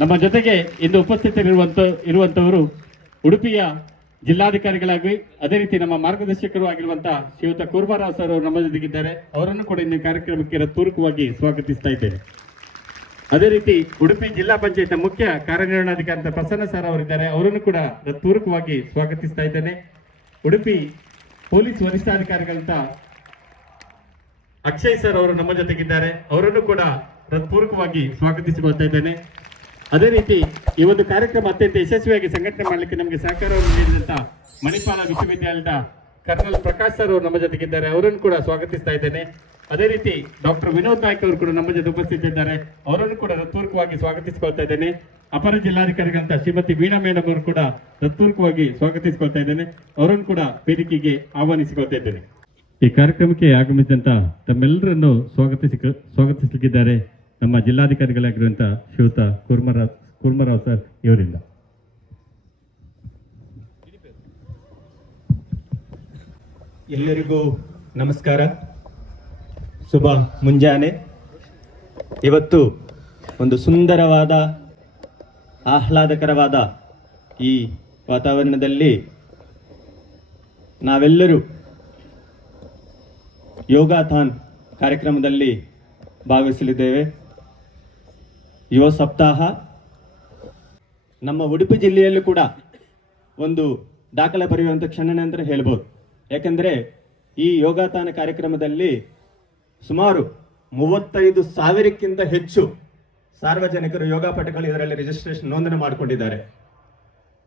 ನಮ್ಮ ಜೊತೆಗೆ ಇಂದು ಇರುವಂತವರು ಉಡುಪಿಯ ಜಿಲ್ಲಾಧಿಕಾರಿಗಳಾಗಿ ಅದೇ ರೀತಿ ನಮ್ಮ ಮಾರ್ಗದರ್ಶಕರು ಆಗಿರುವಂತಹ ಶ್ರೀಯುತ ಕೂರ್ಮಾರಾವ್ ಸರ್ ಅವರು ನಮ್ಮ ಜೊತೆಗಿದ್ದಾರೆ. ಅವರನ್ನು ಕೂಡ ಇಂದಿನ ಕಾರ್ಯಕ್ರಮಕ್ಕೆ ಹೃತ್ಪೂರ್ವಕವಾಗಿ ಸ್ವಾಗತಿಸ್ತಾ ಇದ್ದೇನೆ. ಅದೇ ರೀತಿ ಉಡುಪಿ ಜಿಲ್ಲಾ ಪಂಚಾಯತ್ ಮುಖ್ಯ ಕಾರ್ಯನಿರ್ವಹಣಾಧಿಕಾರಿ ಪ್ರಸನ್ನ ಸರ್ ಅವರಿದ್ದಾರೆ. ಅವರನ್ನು ಕೂಡ ಹೃತ್ಪೂರ್ವಕವಾಗಿ ಸ್ವಾಗತಿಸ್ತಾ ಇದ್ದೇನೆ. ಉಡುಪಿ ಪೊಲೀಸ್ ವರಿಷ್ಠಾಧಿಕಾರಿಗಳಂತ ಅಕ್ಷಯ್ ಸರ್ ಅವರು ನಮ್ಮ ಜೊತೆಗಿದ್ದಾರೆ. ಅವರನ್ನು ಕೂಡ ಹೃತ್ಪೂರ್ವಕವಾಗಿ ಸ್ವಾಗತಿಸಿಕೊಳ್ತಾ ಇದ್ದೇನೆ. ಅದೇ ರೀತಿ ಈ ಒಂದು ಕಾರ್ಯಕ್ರಮ ಅತ್ಯಂತ ಯಶಸ್ವಿಯಾಗಿ ಸಂಘಟನೆ ಮಾಡಲಿಕ್ಕೆ ನಮಗೆ ಸಹಕಾರವನ್ನು ನೀಡಿದಂತ ಮಣಿಪಾಲ ವಿಶ್ವವಿದ್ಯಾಲಯದ ಕರ್ನಲ್ ಪ್ರಕಾಶ್ ಸರ್ ಅವರು ನಮ್ಮ ಜೊತೆಗಿದ್ದಾರೆ. ಅವರನ್ನು ಕೂಡ ಸ್ವಾಗತಿಸ್ತಾ ಇದ್ದೇನೆ. ಅದೇ ರೀತಿ ಡಾಕ್ಟರ್ ವಿನೋದ್ ನಾಯ್ಕ್ ಅವರು ಕೂಡ ನಮ್ಮ ಜೊತೆ ಉಪಸ್ಥಿತಿದ್ದಾರೆ. ಅವರನ್ನು ಕೂಡ ಹೃತ್ಪೂರ್ವಕವಾಗಿ ಸ್ವಾಗತಿಸಿಕೊಳ್ತಾ ಇದ್ದೇನೆ. ಅಪರ ಜಿಲ್ಲಾಧಿಕಾರಿಗಳಂತ ಶ್ರೀಮತಿ ವೀಣಾ ಮೇಡಮ್ ಅವರು ಕೂಡ ಹೃತ್ಪೂರ್ವಕವಾಗಿ ಸ್ವಾಗತಿಸಿಕೊಳ್ತಾ ಇದ್ದೇನೆ. ಅವರನ್ನು ಕೂಡ ವೇದಿಕೆಗೆ ಆಹ್ವಾನಿಸಿಕೊಳ್ತಾ ಇದ್ದೇನೆ. ಈ ಕಾರ್ಯಕ್ರಮಕ್ಕೆ ಆಗಮಿಸಿದಂತ ತಮ್ಮೆಲ್ಲರನ್ನು ಸ್ವಾಗತಿಸಲಿಕ್ಕಿದ್ದಾರೆ ನಮ್ಮ ಜಿಲ್ಲಾಧಿಕಾರಿಗಳಾಗಿರುವಂತಹ ಶ್ರೀಯುತ ಕೂರ್ಮಾರಾವ್ ಸರ್ ಇವರಿಂದ. ಎಲ್ಲರಿಗೂ ನಮಸ್ಕಾರ, ಶುಭ ಮುಂಜಾನೆ. ಇವತ್ತು ಒಂದು ಸುಂದರವಾದ ಆಹ್ಲಾದಕರವಾದ ಈ ವಾತಾವರಣದಲ್ಲಿ ನಾವೆಲ್ಲರೂ ಯೋಗಾಥಾನ್ ಕಾರ್ಯಕ್ರಮದಲ್ಲಿ ಭಾಗವಹಿಸಲಿದ್ದೇವೆ. ಯುವ ಸಪ್ತಾಹ ನಮ್ಮ ಉಡುಪಿ ಜಿಲ್ಲೆಯಲ್ಲೂ ಕೂಡ ಒಂದು ದಾಖಲೆ ಬರೆಯುವಂಥ ಕ್ಷಣನೆ ಅಂತ ಹೇಳ್ಬೋದು. ಯಾಕೆಂದರೆ ಈ ಯೋಗಾಥಾನ ಕಾರ್ಯಕ್ರಮದಲ್ಲಿ ಸುಮಾರು 35,000ಕ್ಕಿಂತ ಹೆಚ್ಚು ಸಾರ್ವಜನಿಕರು ಯೋಗಾಪಟುಗಳು ಇದರಲ್ಲಿ ರಿಜಿಸ್ಟ್ರೇಷನ್ ನೋಂದಣಿ ಮಾಡಿಕೊಂಡಿದ್ದಾರೆ.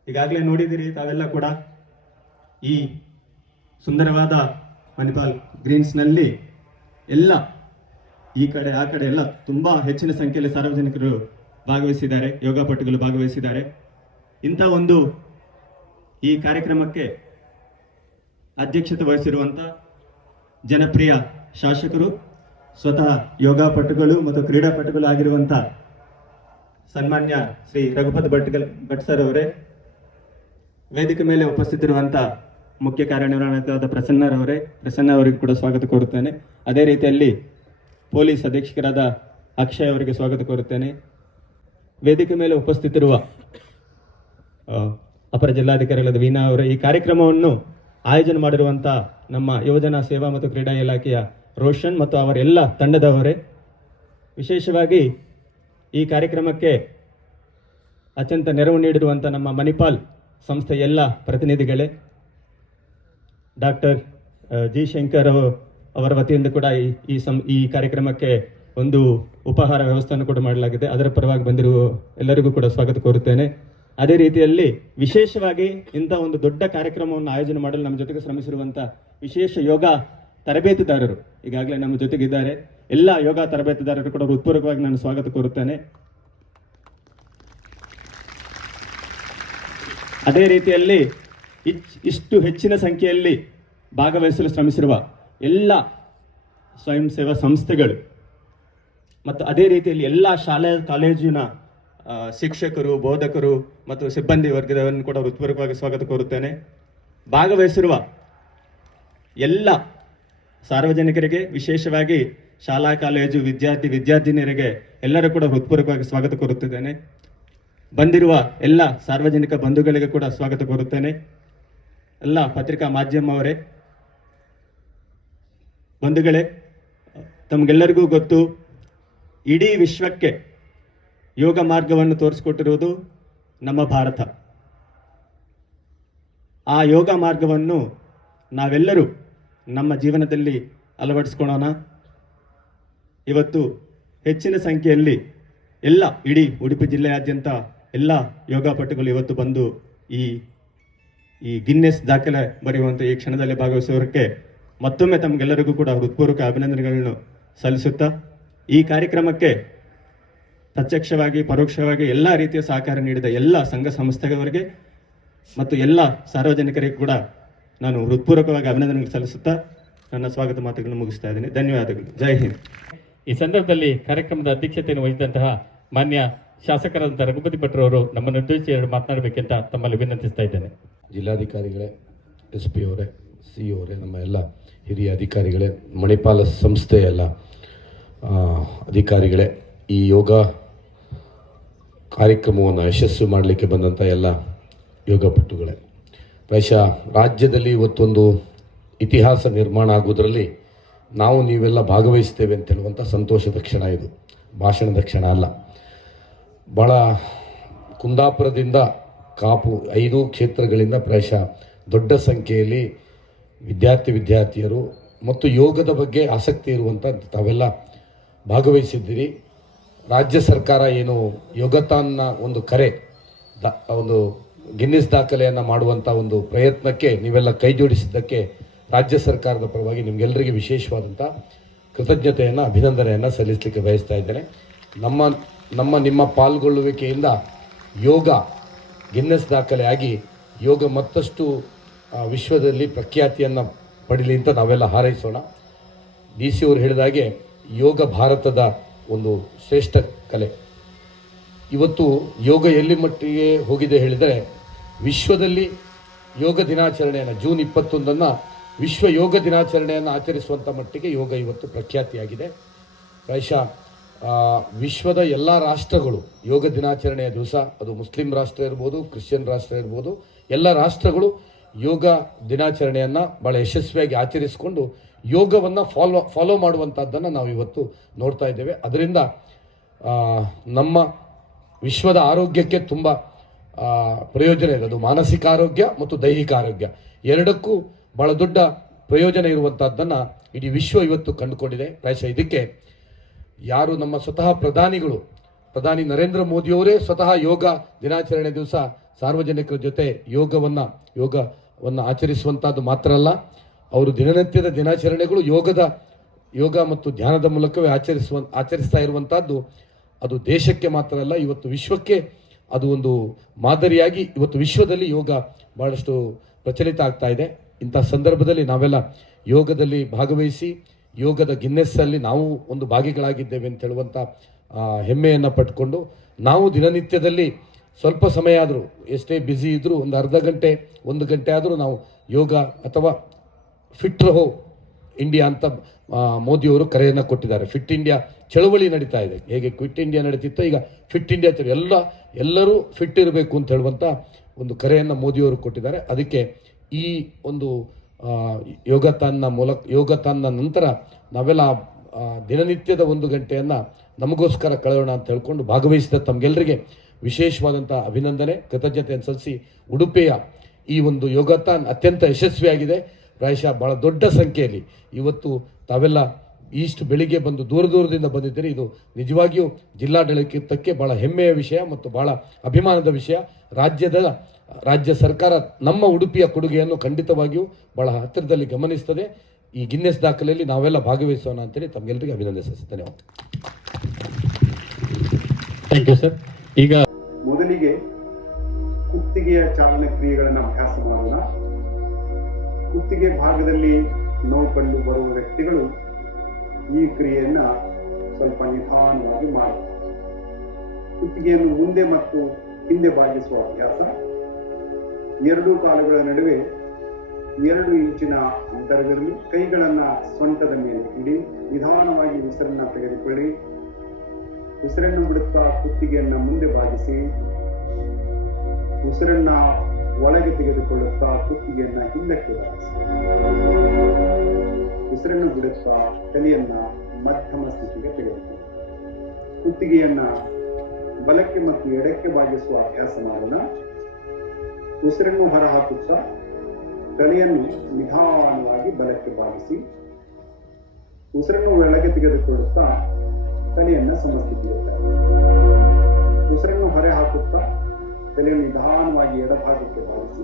ಈಗಾಗಲೇ ನೋಡಿದಿರಿ ತಾವೆಲ್ಲ ಕೂಡ ಈ ಸುಂದರವಾದ ಮಣಿಪಾಲ್ ಗ್ರೀನ್ಸ್ನಲ್ಲಿ ಎಲ್ಲ ಈ ಕಡೆ ಆ ಕಡೆ ಎಲ್ಲ ತುಂಬಾ ಹೆಚ್ಚಿನ ಸಂಖ್ಯೆಯಲ್ಲಿ ಸಾರ್ವಜನಿಕರು ಭಾಗವಹಿಸಿದ್ದಾರೆ, ಯೋಗಾಪಟುಗಳು ಭಾಗವಹಿಸಿದ್ದಾರೆ. ಇಂಥ ಒಂದು ಈ ಕಾರ್ಯಕ್ರಮಕ್ಕೆ ಅಧ್ಯಕ್ಷತೆ ವಹಿಸಿರುವಂಥ ಜನಪ್ರಿಯ ಶಾಸಕರು, ಸ್ವತಃ ಯೋಗಾಪಟುಗಳು ಮತ್ತು ಕ್ರೀಡಾಪಟುಗಳು ಆಗಿರುವಂಥ ಸನ್ಮಾನ್ಯ ಶ್ರೀ ರಘುಪತ್ ಭಟ್ ಸರ್ ಅವರೇ, ವೇದಿಕೆ ಮೇಲೆ ಉಪಸ್ಥಿತಿರುವಂಥ ಮುಖ್ಯ ಕಾರ್ಯನಿರ್ವಹಣಾಧಿಕಾರಿಯಾದ ಪ್ರಸನ್ನ ಅವರಿಗೆ ಕೂಡ ಸ್ವಾಗತ ಕೋರುತ್ತೇನೆ. ಅದೇ ರೀತಿಯಲ್ಲಿ ಪೊಲೀಸ್ ಅಧೀಕ್ಷಕರಾದ ಅಕ್ಷಯ್ ಅವರಿಗೆ ಸ್ವಾಗತ ಕೋರುತ್ತೇನೆ. ವೇದಿಕೆ ಮೇಲೆ ಉಪಸ್ಥಿತಿರುವ ಅಪರ ಜಿಲ್ಲಾಧಿಕಾರಿಗಳಾದ ವೀಣಾ ಅವರೇ, ಈ ಕಾರ್ಯಕ್ರಮವನ್ನು ಆಯೋಜನೆ ಮಾಡಿರುವಂಥ ನಮ್ಮ ಯುವಜನ ಸೇವಾ ಮತ್ತು ಕ್ರೀಡಾ ಇಲಾಖೆಯ ರೋಷನ್ ಮತ್ತು ಅವರೆಲ್ಲ ತಂಡದವರೇ, ವಿಶೇಷವಾಗಿ ಈ ಕಾರ್ಯಕ್ರಮಕ್ಕೆ ಅತ್ಯಂತ ನೆರವು ನೀಡಿರುವಂಥ ನಮ್ಮ ಮಣಿಪಾಲ್ ಸಂಸ್ಥೆಯ ಎಲ್ಲ ಪ್ರತಿನಿಧಿಗಳೇ, ಡಾಕ್ಟರ್ ಜಿ ಶಂಕರ್ ಅವರ ವತಿಯಿಂದ ಕೂಡ ಈ ಕಾರ್ಯಕ್ರಮಕ್ಕೆ ಒಂದು ಉಪಹಾರ ವ್ಯವಸ್ಥೆಯನ್ನು ಕೂಡ ಮಾಡಲಾಗಿದೆ. ಅದರ ಪರವಾಗಿ ಬಂದಿರುವ ಎಲ್ಲರಿಗೂ ಕೂಡ ಸ್ವಾಗತ ಕೋರುತ್ತೇನೆ. ಅದೇ ರೀತಿಯಲ್ಲಿ ವಿಶೇಷವಾಗಿ ಇಂಥ ಒಂದು ದೊಡ್ಡ ಕಾರ್ಯಕ್ರಮವನ್ನು ಆಯೋಜನೆ ಮಾಡಲು ನಮ್ಮ ಜೊತೆಗೆ ಶ್ರಮಿಸಿರುವಂಥ ವಿಶೇಷ ಯೋಗ ತರಬೇತುದಾರರು ಈಗಾಗಲೇ ನಮ್ಮ ಜೊತೆಗಿದ್ದಾರೆ. ಎಲ್ಲ ಯೋಗ ತರಬೇತುದಾರರು ಕೂಡ ಹೃತ್ಪೂರ್ವಕವಾಗಿ ನಾನು ಸ್ವಾಗತ ಕೋರುತ್ತೇನೆ. ಅದೇ ರೀತಿಯಲ್ಲಿ ಇಷ್ಟು ಹೆಚ್ಚಿನ ಸಂಖ್ಯೆಯಲ್ಲಿ ಭಾಗವಹಿಸಲು ಶ್ರಮಿಸಿರುವ ಎಲ್ಲ ಸ್ವಯಂ ಸೇವಾ ಸಂಸ್ಥೆಗಳು ಮತ್ತು ಅದೇ ರೀತಿಯಲ್ಲಿ ಎಲ್ಲ ಶಾಲೆ ಕಾಲೇಜಿನ ಶಿಕ್ಷಕರು, ಬೋಧಕರು ಮತ್ತು ಸಿಬ್ಬಂದಿ ವರ್ಗದವರನ್ನು ಕೂಡ ಹೃತ್ಪೂರ್ವಕವಾಗಿ ಸ್ವಾಗತ ಕೋರುತ್ತೇನೆ. ಭಾಗವಹಿಸಿರುವ ಎಲ್ಲ ಸಾರ್ವಜನಿಕರಿಗೆ, ವಿಶೇಷವಾಗಿ ಶಾಲಾ ಕಾಲೇಜು ವಿದ್ಯಾರ್ಥಿನಿಯರಿಗೆ ಎಲ್ಲರೂ ಕೂಡ ಹೃತ್ಪೂರ್ವಕವಾಗಿ ಸ್ವಾಗತ ಕೋರುತ್ತಿದ್ದೇನೆ. ಬಂದಿರುವ ಎಲ್ಲ ಸಾರ್ವಜನಿಕ ಬಂಧುಗಳಿಗೆ ಕೂಡ ಸ್ವಾಗತ ಕೋರುತ್ತೇನೆ. ಎಲ್ಲ ಪತ್ರಿಕಾ ಮಾಧ್ಯಮವರೇ, ಬಂಧುಗಳೇ, ತಮಗೆಲ್ಲರಿಗೂ ಗೊತ್ತು, ಇಡೀ ವಿಶ್ವಕ್ಕೆ ಯೋಗ ಮಾರ್ಗವನ್ನು ತೋರಿಸಿಕೊಟ್ಟಿರುವುದು ನಮ್ಮ ಭಾರತ. ಆ ಯೋಗ ಮಾರ್ಗವನ್ನು ನಾವೆಲ್ಲರೂ ನಮ್ಮ ಜೀವನದಲ್ಲಿ ಅಳವಡಿಸ್ಕೊಳ್ಳೋಣ. ಇವತ್ತು ಹೆಚ್ಚಿನ ಸಂಖ್ಯೆಯಲ್ಲಿ ಎಲ್ಲ ಇಡೀ ಉಡುಪಿ ಜಿಲ್ಲೆಯಾದ್ಯಂತ ಎಲ್ಲ ಯೋಗಾಪಟುಗಳು ಇವತ್ತು ಬಂದು ಈ ಗಿನ್ನೆಸ್ ದಾಖಲೆ ಬರೆಯುವಂಥ ಈ ಕ್ಷಣದಲ್ಲಿ ಭಾಗವಹಿಸುವವರಿಗೆ ಮತ್ತೊಮ್ಮೆ ತಮಗೆಲ್ಲರಿಗೂ ಕೂಡ ಹೃತ್ಪೂರ್ವಕ ಅಭಿನಂದನೆಗಳನ್ನು ಸಲ್ಲಿಸುತ್ತಾ, ಈ ಕಾರ್ಯಕ್ರಮಕ್ಕೆ ಪ್ರತ್ಯಕ್ಷವಾಗಿ ಪರೋಕ್ಷವಾಗಿ ಎಲ್ಲ ರೀತಿಯ ಸಹಕಾರ ನೀಡಿದ ಎಲ್ಲ ಸಂಘ ಸಂಸ್ಥೆಯವರಿಗೆ ಮತ್ತು ಎಲ್ಲ ಸಾರ್ವಜನಿಕರಿಗೆ ಕೂಡ ನಾನು ಹೃತ್ಪೂರ್ವಕವಾಗಿ ಅಭಿನಂದನೆಗಳು ಸಲ್ಲಿಸುತ್ತಾ ನನ್ನ ಸ್ವಾಗತ ಮಾತುಗಳನ್ನು ಮುಗಿಸ್ತಾ ಇದ್ದೀನಿ. ಧನ್ಯವಾದಗಳು. ಜೈ ಹಿಂದ್. ಈ ಸಂದರ್ಭದಲ್ಲಿ ಕಾರ್ಯಕ್ರಮದ ಅಧ್ಯಕ್ಷತೆಯನ್ನು ವಹಿಸಿದಂತಹ ಮಾನ್ಯ ಶಾಸಕರಾದಂತಹ ರಘುಪತಿ ಭಟ್ರು ಅವರು ನಮ್ಮನ್ನು ಉದ್ದೇಶಿಸಿ ಮಾತನಾಡಬೇಕೆಂತ ತಮ್ಮಲ್ಲಿ ವಿನಂತಿಸ್ತಾ ಇದ್ದೇನೆ. ಜಿಲ್ಲಾಧಿಕಾರಿಗಳೇ, SP ಅವರೇ, CO ಅವರೇ, ನಮ್ಮ ಎಲ್ಲ ಹಿರಿಯ ಅಧಿಕಾರಿಗಳೇ, ಮಣಿಪಾಲ ಸಂಸ್ಥೆಯ ಎಲ್ಲ ಅಧಿಕಾರಿಗಳೇ, ಈ ಯೋಗ ಕಾರ್ಯಕ್ರಮವನ್ನು ಯಶಸ್ವಿ ಮಾಡಲಿಕ್ಕೆ ಬಂದಂಥ ಎಲ್ಲ ಯೋಗಪಟುಗಳೇ, ಪ್ರಾಯಶಃ ರಾಜ್ಯದಲ್ಲಿ ಇವತ್ತೊಂದು ಇತಿಹಾಸ ನಿರ್ಮಾಣ ಆಗುವುದರಲ್ಲಿ ನಾವು ನೀವೆಲ್ಲ ಭಾಗವಹಿಸ್ತೇವೆ ಅಂತ ಹೇಳುವಂಥ ಸಂತೋಷದ ಕ್ಷಣ ಇದು, ಭಾಷಣದ ಕ್ಷಣ ಅಲ್ಲ. ಭಾಳ ಕುಂದಾಪುರದಿಂದ ಕಾಪು 5 ಕ್ಷೇತ್ರಗಳಿಂದ ಪ್ರಾಯಶಃ ದೊಡ್ಡ ಸಂಖ್ಯೆಯಲ್ಲಿ ವಿದ್ಯಾರ್ಥಿನಿಯರು ಮತ್ತು ಯೋಗದ ಬಗ್ಗೆ ಆಸಕ್ತಿ ಇರುವಂಥ ತಾವೆಲ್ಲ ಭಾಗವಹಿಸಿದ್ದೀರಿ. ರಾಜ್ಯ ಸರ್ಕಾರ ಏನು ಯೋಗತಾನ್ನ ಒಂದು ಕರೆ ಒಂದು ಗಿನ್ನಿಸ್ ದಾಖಲೆಯನ್ನು ಮಾಡುವಂಥ ಒಂದು ಪ್ರಯತ್ನಕ್ಕೆ ನೀವೆಲ್ಲ ಕೈ ಜೋಡಿಸಿದ್ದಕ್ಕೆ ರಾಜ್ಯ ಸರ್ಕಾರದ ಪರವಾಗಿ ನಿಮಗೆಲ್ಲರಿಗೆ ವಿಶೇಷವಾದಂಥ ಕೃತಜ್ಞತೆಯನ್ನು ಅಭಿನಂದನೆಯನ್ನು ಸಲ್ಲಿಸಲಿಕ್ಕೆ ಬಯಸ್ತಾ ಇದ್ದೇನೆ. ನಿಮ್ಮ ಪಾಲ್ಗೊಳ್ಳುವಿಕೆಯಿಂದ ಯೋಗ ಗಿನ್ನೆಸ್ ದಾಖಲೆಯಾಗಿ ಯೋಗ ಮತ್ತಷ್ಟು ವಿಶ್ವದಲ್ಲಿ ಪ್ರಖ್ಯಾತಿಯನ್ನು ಪಡೀಲಿ ಅಂತ ನಾವೆಲ್ಲ ಹಾರೈಸೋಣ. DC ಅವರು ಹೇಳಿದಾಗೆ ಯೋಗ ಭಾರತದ ಒಂದು ಶ್ರೇಷ್ಠ ಕಲೆ. ಇವತ್ತು ಯೋಗ ಎಲ್ಲಿ ಮಟ್ಟಿಗೆ ಹೋಗಿದೆ ಹೇಳಿದರೆ, ವಿಶ್ವದಲ್ಲಿ ಯೋಗ ದಿನಾಚರಣೆಯನ್ನು ಜೂನ್ 21 ವಿಶ್ವ ಯೋಗ ದಿನಾಚರಣೆಯನ್ನು ಆಚರಿಸುವಂಥ ಮಟ್ಟಿಗೆ ಯೋಗ ಇವತ್ತು ಪ್ರಖ್ಯಾತಿಯಾಗಿದೆ. ಪ್ರಾಯಶಃ ವಿಶ್ವದ ಎಲ್ಲ ರಾಷ್ಟ್ರಗಳು ಯೋಗ ದಿನಾಚರಣೆಯ ದಿವಸ, ಅದು ಮುಸ್ಲಿಂ ರಾಷ್ಟ್ರ ಇರ್ಬೋದು, ಕ್ರಿಶ್ಚಿಯನ್ ರಾಷ್ಟ್ರ ಇರ್ಬೋದು, ಎಲ್ಲ ರಾಷ್ಟ್ರಗಳು ಯೋಗ ದಿನಾಚರಣೆಯನ್ನು ಭಾಳ ಯಶಸ್ವಿಯಾಗಿ ಆಚರಿಸಿಕೊಂಡು ಯೋಗವನ್ನು ಫಾಲೋ ಮಾಡುವಂಥದ್ದನ್ನು ನಾವು ಇವತ್ತು ನೋಡ್ತಾ ಇದ್ದೇವೆ. ಅದರಿಂದ ನಮ್ಮ ವಿಶ್ವದ ಆರೋಗ್ಯಕ್ಕೆ ತುಂಬ ಪ್ರಯೋಜನ ಇದೆ. ಅದು ಮಾನಸಿಕ ಆರೋಗ್ಯ ಮತ್ತು ದೈಹಿಕ ಆರೋಗ್ಯ ಎರಡಕ್ಕೂ ಭಾಳ ದೊಡ್ಡ ಪ್ರಯೋಜನ ಇರುವಂಥದ್ದನ್ನು ಇಡೀ ವಿಶ್ವ ಇವತ್ತು ಕಂಡುಕೊಂಡಿದೆ. ಪ್ರಾಯಶಃ ಇದಕ್ಕೆ ಯಾರು ನಮ್ಮ ಸ್ವತಃ ಪ್ರಧಾನಿ ನರೇಂದ್ರ ಮೋದಿಯವರೇ ಸ್ವತಃ ಯೋಗ ದಿನಾಚರಣೆ ದಿವಸ ಸಾರ್ವಜನಿಕರ ಜೊತೆ ಯೋಗವನ್ನು ಆಚರಿಸುವಂಥದ್ದು ಮಾತ್ರ ಅಲ್ಲ, ಅವರು ದಿನನಿತ್ಯದ ದಿನಾಚರಣೆಗಳು ಯೋಗ ಮತ್ತು ಧ್ಯಾನದ ಮೂಲಕವೇ ಆಚರಿಸ್ತಾ ಇರುವಂಥದ್ದು. ಅದು ದೇಶಕ್ಕೆ ಮಾತ್ರ ಅಲ್ಲ, ಇವತ್ತು ವಿಶ್ವಕ್ಕೆ ಅದು ಒಂದು ಮಾದರಿಯಾಗಿ ಇವತ್ತು ವಿಶ್ವದಲ್ಲಿ ಯೋಗ ಬಹಳಷ್ಟು ಪ್ರಚಲಿತ ಆಗ್ತಾ ಇದೆ. ಇಂಥ ಸಂದರ್ಭದಲ್ಲಿ ನಾವೆಲ್ಲ ಯೋಗದಲ್ಲಿ ಭಾಗವಹಿಸಿ ಯೋಗದ ಗಿನ್ನೆಸ್ಸಲ್ಲಿ ನಾವು ಒಂದು ಭಾಗಿಗಳಾಗಿದ್ದೇವೆ ಅಂತ ಹೇಳುವಂಥ ಹೆಮ್ಮೆಯನ್ನು ಪಟ್ಕೊಂಡು, ನಾವು ದಿನನಿತ್ಯದಲ್ಲಿ ಸ್ವಲ್ಪ ಸಮಯ ಆದರೂ, ಎಷ್ಟೇ ಬ್ಯುಸಿ ಇದ್ದರೂ ಒಂದು ಅರ್ಧ ಗಂಟೆ 1 ಗಂಟೆ ಆದರೂ ನಾವು ಯೋಗ ಅಥವಾ ಫಿಟ್ ರಹೋ ಇಂಡಿಯಾ ಅಂತ ಮೋದಿಯವರು ಕರೆಯನ್ನು ಕೊಟ್ಟಿದ್ದಾರೆ. ಫಿಟ್ ಇಂಡಿಯಾ ಚಳವಳಿ ನಡೀತಾ ಇದೆ. ಹೇಗೆ ಕ್ವಿಟ್ ಇಂಡಿಯಾ ನಡೀತಿತ್ತೋ ಈಗ ಫಿಟ್ ಇಂಡಿಯಾ ಎಲ್ಲರೂ ಫಿಟ್ ಇರಬೇಕು ಅಂತ ಹೇಳುವಂಥ ಒಂದು ಕರೆಯನ್ನು ಮೋದಿಯವರು ಕೊಟ್ಟಿದ್ದಾರೆ. ಅದಕ್ಕೆ ಈ ಒಂದು ಯೋಗತಾನ್ನ ನಂತರ ನಾವೆಲ್ಲ ದಿನನಿತ್ಯದ 1 ಗಂಟೆಯನ್ನು ನಮಗೋಸ್ಕರ ಕಳೆಯೋಣ ಅಂತ ಹೇಳ್ಕೊಂಡು ಭಾಗವಹಿಸಿದ ತಮಗೆಲ್ಲರಿಗೆ ವಿಶೇಷವಾದಂಥ ಅಭಿನಂದನೆ, ಕೃತಜ್ಞತೆಯನ್ನು ಸಲ್ಲಿಸಿ, ಉಡುಪಿಯ ಈ ಒಂದು ಯೋಗತಾನ್ ಅತ್ಯಂತ ಯಶಸ್ವಿಯಾಗಿದೆ. ಪ್ರಾಯಶಃ ಭಾಳ ದೊಡ್ಡ ಸಂಖ್ಯೆಯಲ್ಲಿ ಇವತ್ತು ತಾವೆಲ್ಲ ಇಷ್ಟು ಬೆಳಿಗ್ಗೆ ಬಂದು ದೂರದಿಂದ ಬಂದಿದ್ದೀರಿ. ಇದು ನಿಜವಾಗಿಯೂ ಜಿಲ್ಲಾಡಳಿತಕ್ಕೆ ಭಾಳ ಹೆಮ್ಮೆಯ ವಿಷಯ ಮತ್ತು ಭಾಳ ಅಭಿಮಾನದ ವಿಷಯ. ರಾಜ್ಯ ಸರ್ಕಾರ ನಮ್ಮ ಉಡುಪಿಯ ಕೊಡುಗೆಯನ್ನು ಖಂಡಿತವಾಗಿಯೂ ಭಾಳ ಹತ್ತಿರದಲ್ಲಿ ಗಮನಿಸ್ತದೆ. ಈ ಗಿನ್ನೆಸ್ ದಾಖಲೆಯಲ್ಲಿ ನಾವೆಲ್ಲ ಭಾಗವಹಿಸೋಣ ಅಂತೇಳಿ ತಮಗೆಲ್ಲರಿಗೆ ಅಭಿನಂದನೆ ಸಲ್ಲಿಸ್ತೇನೆ. Thank you sir. ಈಗ ಮೊದಲಿಗೆ ಕುತ್ತಿಗೆಯ ಚಾಲನೆ ಕ್ರಿಯೆಗಳನ್ನು ಅಭ್ಯಾಸ ಮಾಡೋಣ. ಕುತ್ತಿಗೆ ಭಾಗದಲ್ಲಿ ನೋವು ಕಂಡು ಬರುವ ವ್ಯಕ್ತಿಗಳು ಈ ಕ್ರಿಯೆಯನ್ನ ಸ್ವಲ್ಪ ನಿಧಾನವಾಗಿ ಮಾಡಬೇಕು. ಕುತ್ತಿಗೆಯನ್ನು ಮುಂದೆ ಮತ್ತು ಹಿಂದೆ ಬಾಗಿಸುವ ಅಭ್ಯಾಸ. 2 ಕಾಲುಗಳ ನಡುವೆ 2 ಇಂಚಿನ ಅಂತರವಿರಲಿ. ಕೈಗಳನ್ನ ಸೊಂಟದ ಮೇಲೆ ಇಡಿ. ನಿಧಾನವಾಗಿ ಉಸಿರನ್ನ ತೆಗೆದುಕೊಳ್ಳಿ. ಉಸಿರನ್ನು ಬಿಡುತ್ತಾ ಕುತ್ತಿಗೆಯನ್ನ ಮುಂದೆ ಬಾಗಿಸಿ, ಉಸಿರನ್ನ ಒಳಗೆ ತೆಗೆದುಕೊಳ್ಳುತ್ತಾ ಕುತ್ತಿಗೆಯನ್ನ ಹಿಂದಕ್ಕೆ ಬಾಗಿಸಿ, ಉಸಿರನ್ನು ಬಿಡುತ್ತಾ ತಲೆಯನ್ನ ಮಧ್ಯಮ ಸ್ಥಿತಿಗೆ ತೆಗೆದುಕೊಳ್ಳಿ. ಕುತ್ತಿಗೆಯನ್ನ ಬಲಕ್ಕೆ ಮತ್ತು ಎಡಕ್ಕೆ ಬಾಗಿಸುವ ಅಭ್ಯಾಸ ಮಾಡೋಣ. ಉಸಿರನ್ನು ಹೊರಹಾಕುತ್ತಾ ತಲೆಯನ್ನು ನಿಧಾನವಾಗಿ ಬಲಕ್ಕೆ ಬಾಗಿಸಿ, ಉಸಿರನ್ನು ಒಳಗೆ ತೆಗೆದುಕೊಳ್ಳುತ್ತಾ ತಲೆಯನ್ನ ಸಮಸ್ಥಿತಿಗೆ ತನ್ನಿ. ಉಸಿರನ್ನು ಹೊರೆ ಹಾಕುತ್ತಾ ತಲೆಯನ್ನು ನಿಧಾನವಾಗಿ ಎಡಭಾಗಕ್ಕೆ ಬಾಗಿಸಿ,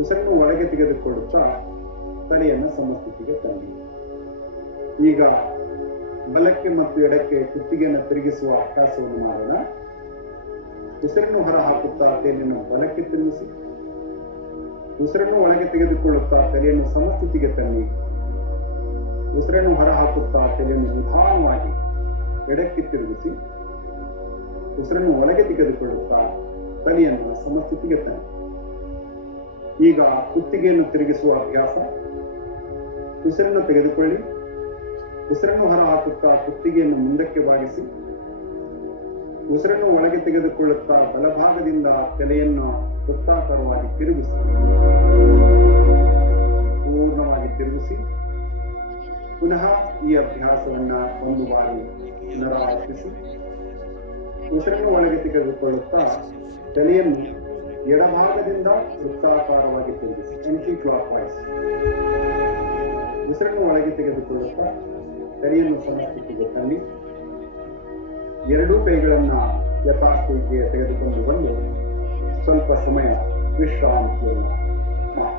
ಉಸಿರನ್ನು ಒಳಗೆ ತೆಗೆದುಕೊಳ್ಳುತ್ತಾ ತಲೆಯನ್ನ ಸಮಸ್ಥಿತಿಗೆ ತನ್ನಿ. ಈಗ ಬಲಕ್ಕೆ ಮತ್ತು ಎಡಕ್ಕೆ ಕುತ್ತಿಗೆಯನ್ನು ತಿರುಗಿಸುವ ಅಭ್ಯಾಸವನ್ನು ಮಾಡೋಣ. ಉಸಿರನ್ನು ಹೊರ ಹಾಕುತ್ತಾ ತಲೆಯನ್ನು ಬಲಕ್ಕೆ ತಿರುಗಿಸಿ, ಉಸಿರನ್ನು ಒಳಗೆ ತೆಗೆದುಕೊಳ್ಳುತ್ತಾ ತಲೆಯನ್ನು ಸಮಸ್ಥಿತಿಗೆ ತನ್ನಿ. ಉಸಿರನ್ನು ಹೊರ ಹಾಕುತ್ತಾ ತಲೆಯನ್ನು ನಿಧಾನವಾಗಿ ಎಡಕ್ಕೆ ತಿರುಗಿಸಿ, ಉಸಿರನ್ನು ಒಳಗೆ ತೆಗೆದುಕೊಳ್ಳುತ್ತಾ ತಲೆಯನ್ನು ಸಮಸ್ಥಿತಿಗೆ ತನ್ನಿ. ಈಗ ಕುತ್ತಿಗೆಯನ್ನು ತಿರುಗಿಸುವ ಅಭ್ಯಾಸ. ಉಸಿರನ್ನು ತೆಗೆದುಕೊಳ್ಳಿ, ಉಸಿರನ್ನು ಹೊರ ಹಾಕುತ್ತಾ ಕುತ್ತಿಗೆಯನ್ನು ಮುಂದಕ್ಕೆ ಬಾಗಿಸಿ, ಉಸಿರನ್ನು ಒಳಗೆ ತೆಗೆದುಕೊಳ್ಳುತ್ತಾ ಬಲಭಾಗದಿಂದ ತಲೆಯನ್ನು ವೃತ್ತಾಕಾರವಾಗಿ ತಿರುಗಿಸಿ, ಪೂರ್ಣವಾಗಿ ತಿರುಗಿಸಿ. ಪುನಃ ಈ ಅಭ್ಯಾಸವನ್ನ ಒಂದು ಬಾರಿ ಪುನರಾವರ್ತಿಸಿ. ಉಸಿರನ್ನು ಒಳಗೆ ತೆಗೆದುಕೊಳ್ಳುತ್ತಾ ತಲೆಯನ್ನು ಎಡಭಾಗದಿಂದ ವೃತ್ತಾಕಾರವಾಗಿ ತಿರುಗಿಸಿ, ಆಂಟಿ ಕ್ಲಾಕ್ ವೈಸ್. ಉಸಿರನ್ನು ಒಳಗೆ ತೆಗೆದುಕೊಳ್ಳುತ್ತಾ ತಲೆಯನ್ನು ಸಮಸ್ಥಿತಿಗೆ ತನ್ನಿ. ಎರಡೂ ಕೈಗಳನ್ನ ಯಥಾಸ್ಥಿತಿಗೆ ತೆಗೆದುಕೊಂಡು ಬಂದು ಸ್ವಲ್ಪ ಸಮಯ ವಿಶ್ರಾಂತಿಯನ್ನು ಮಾಡಿ.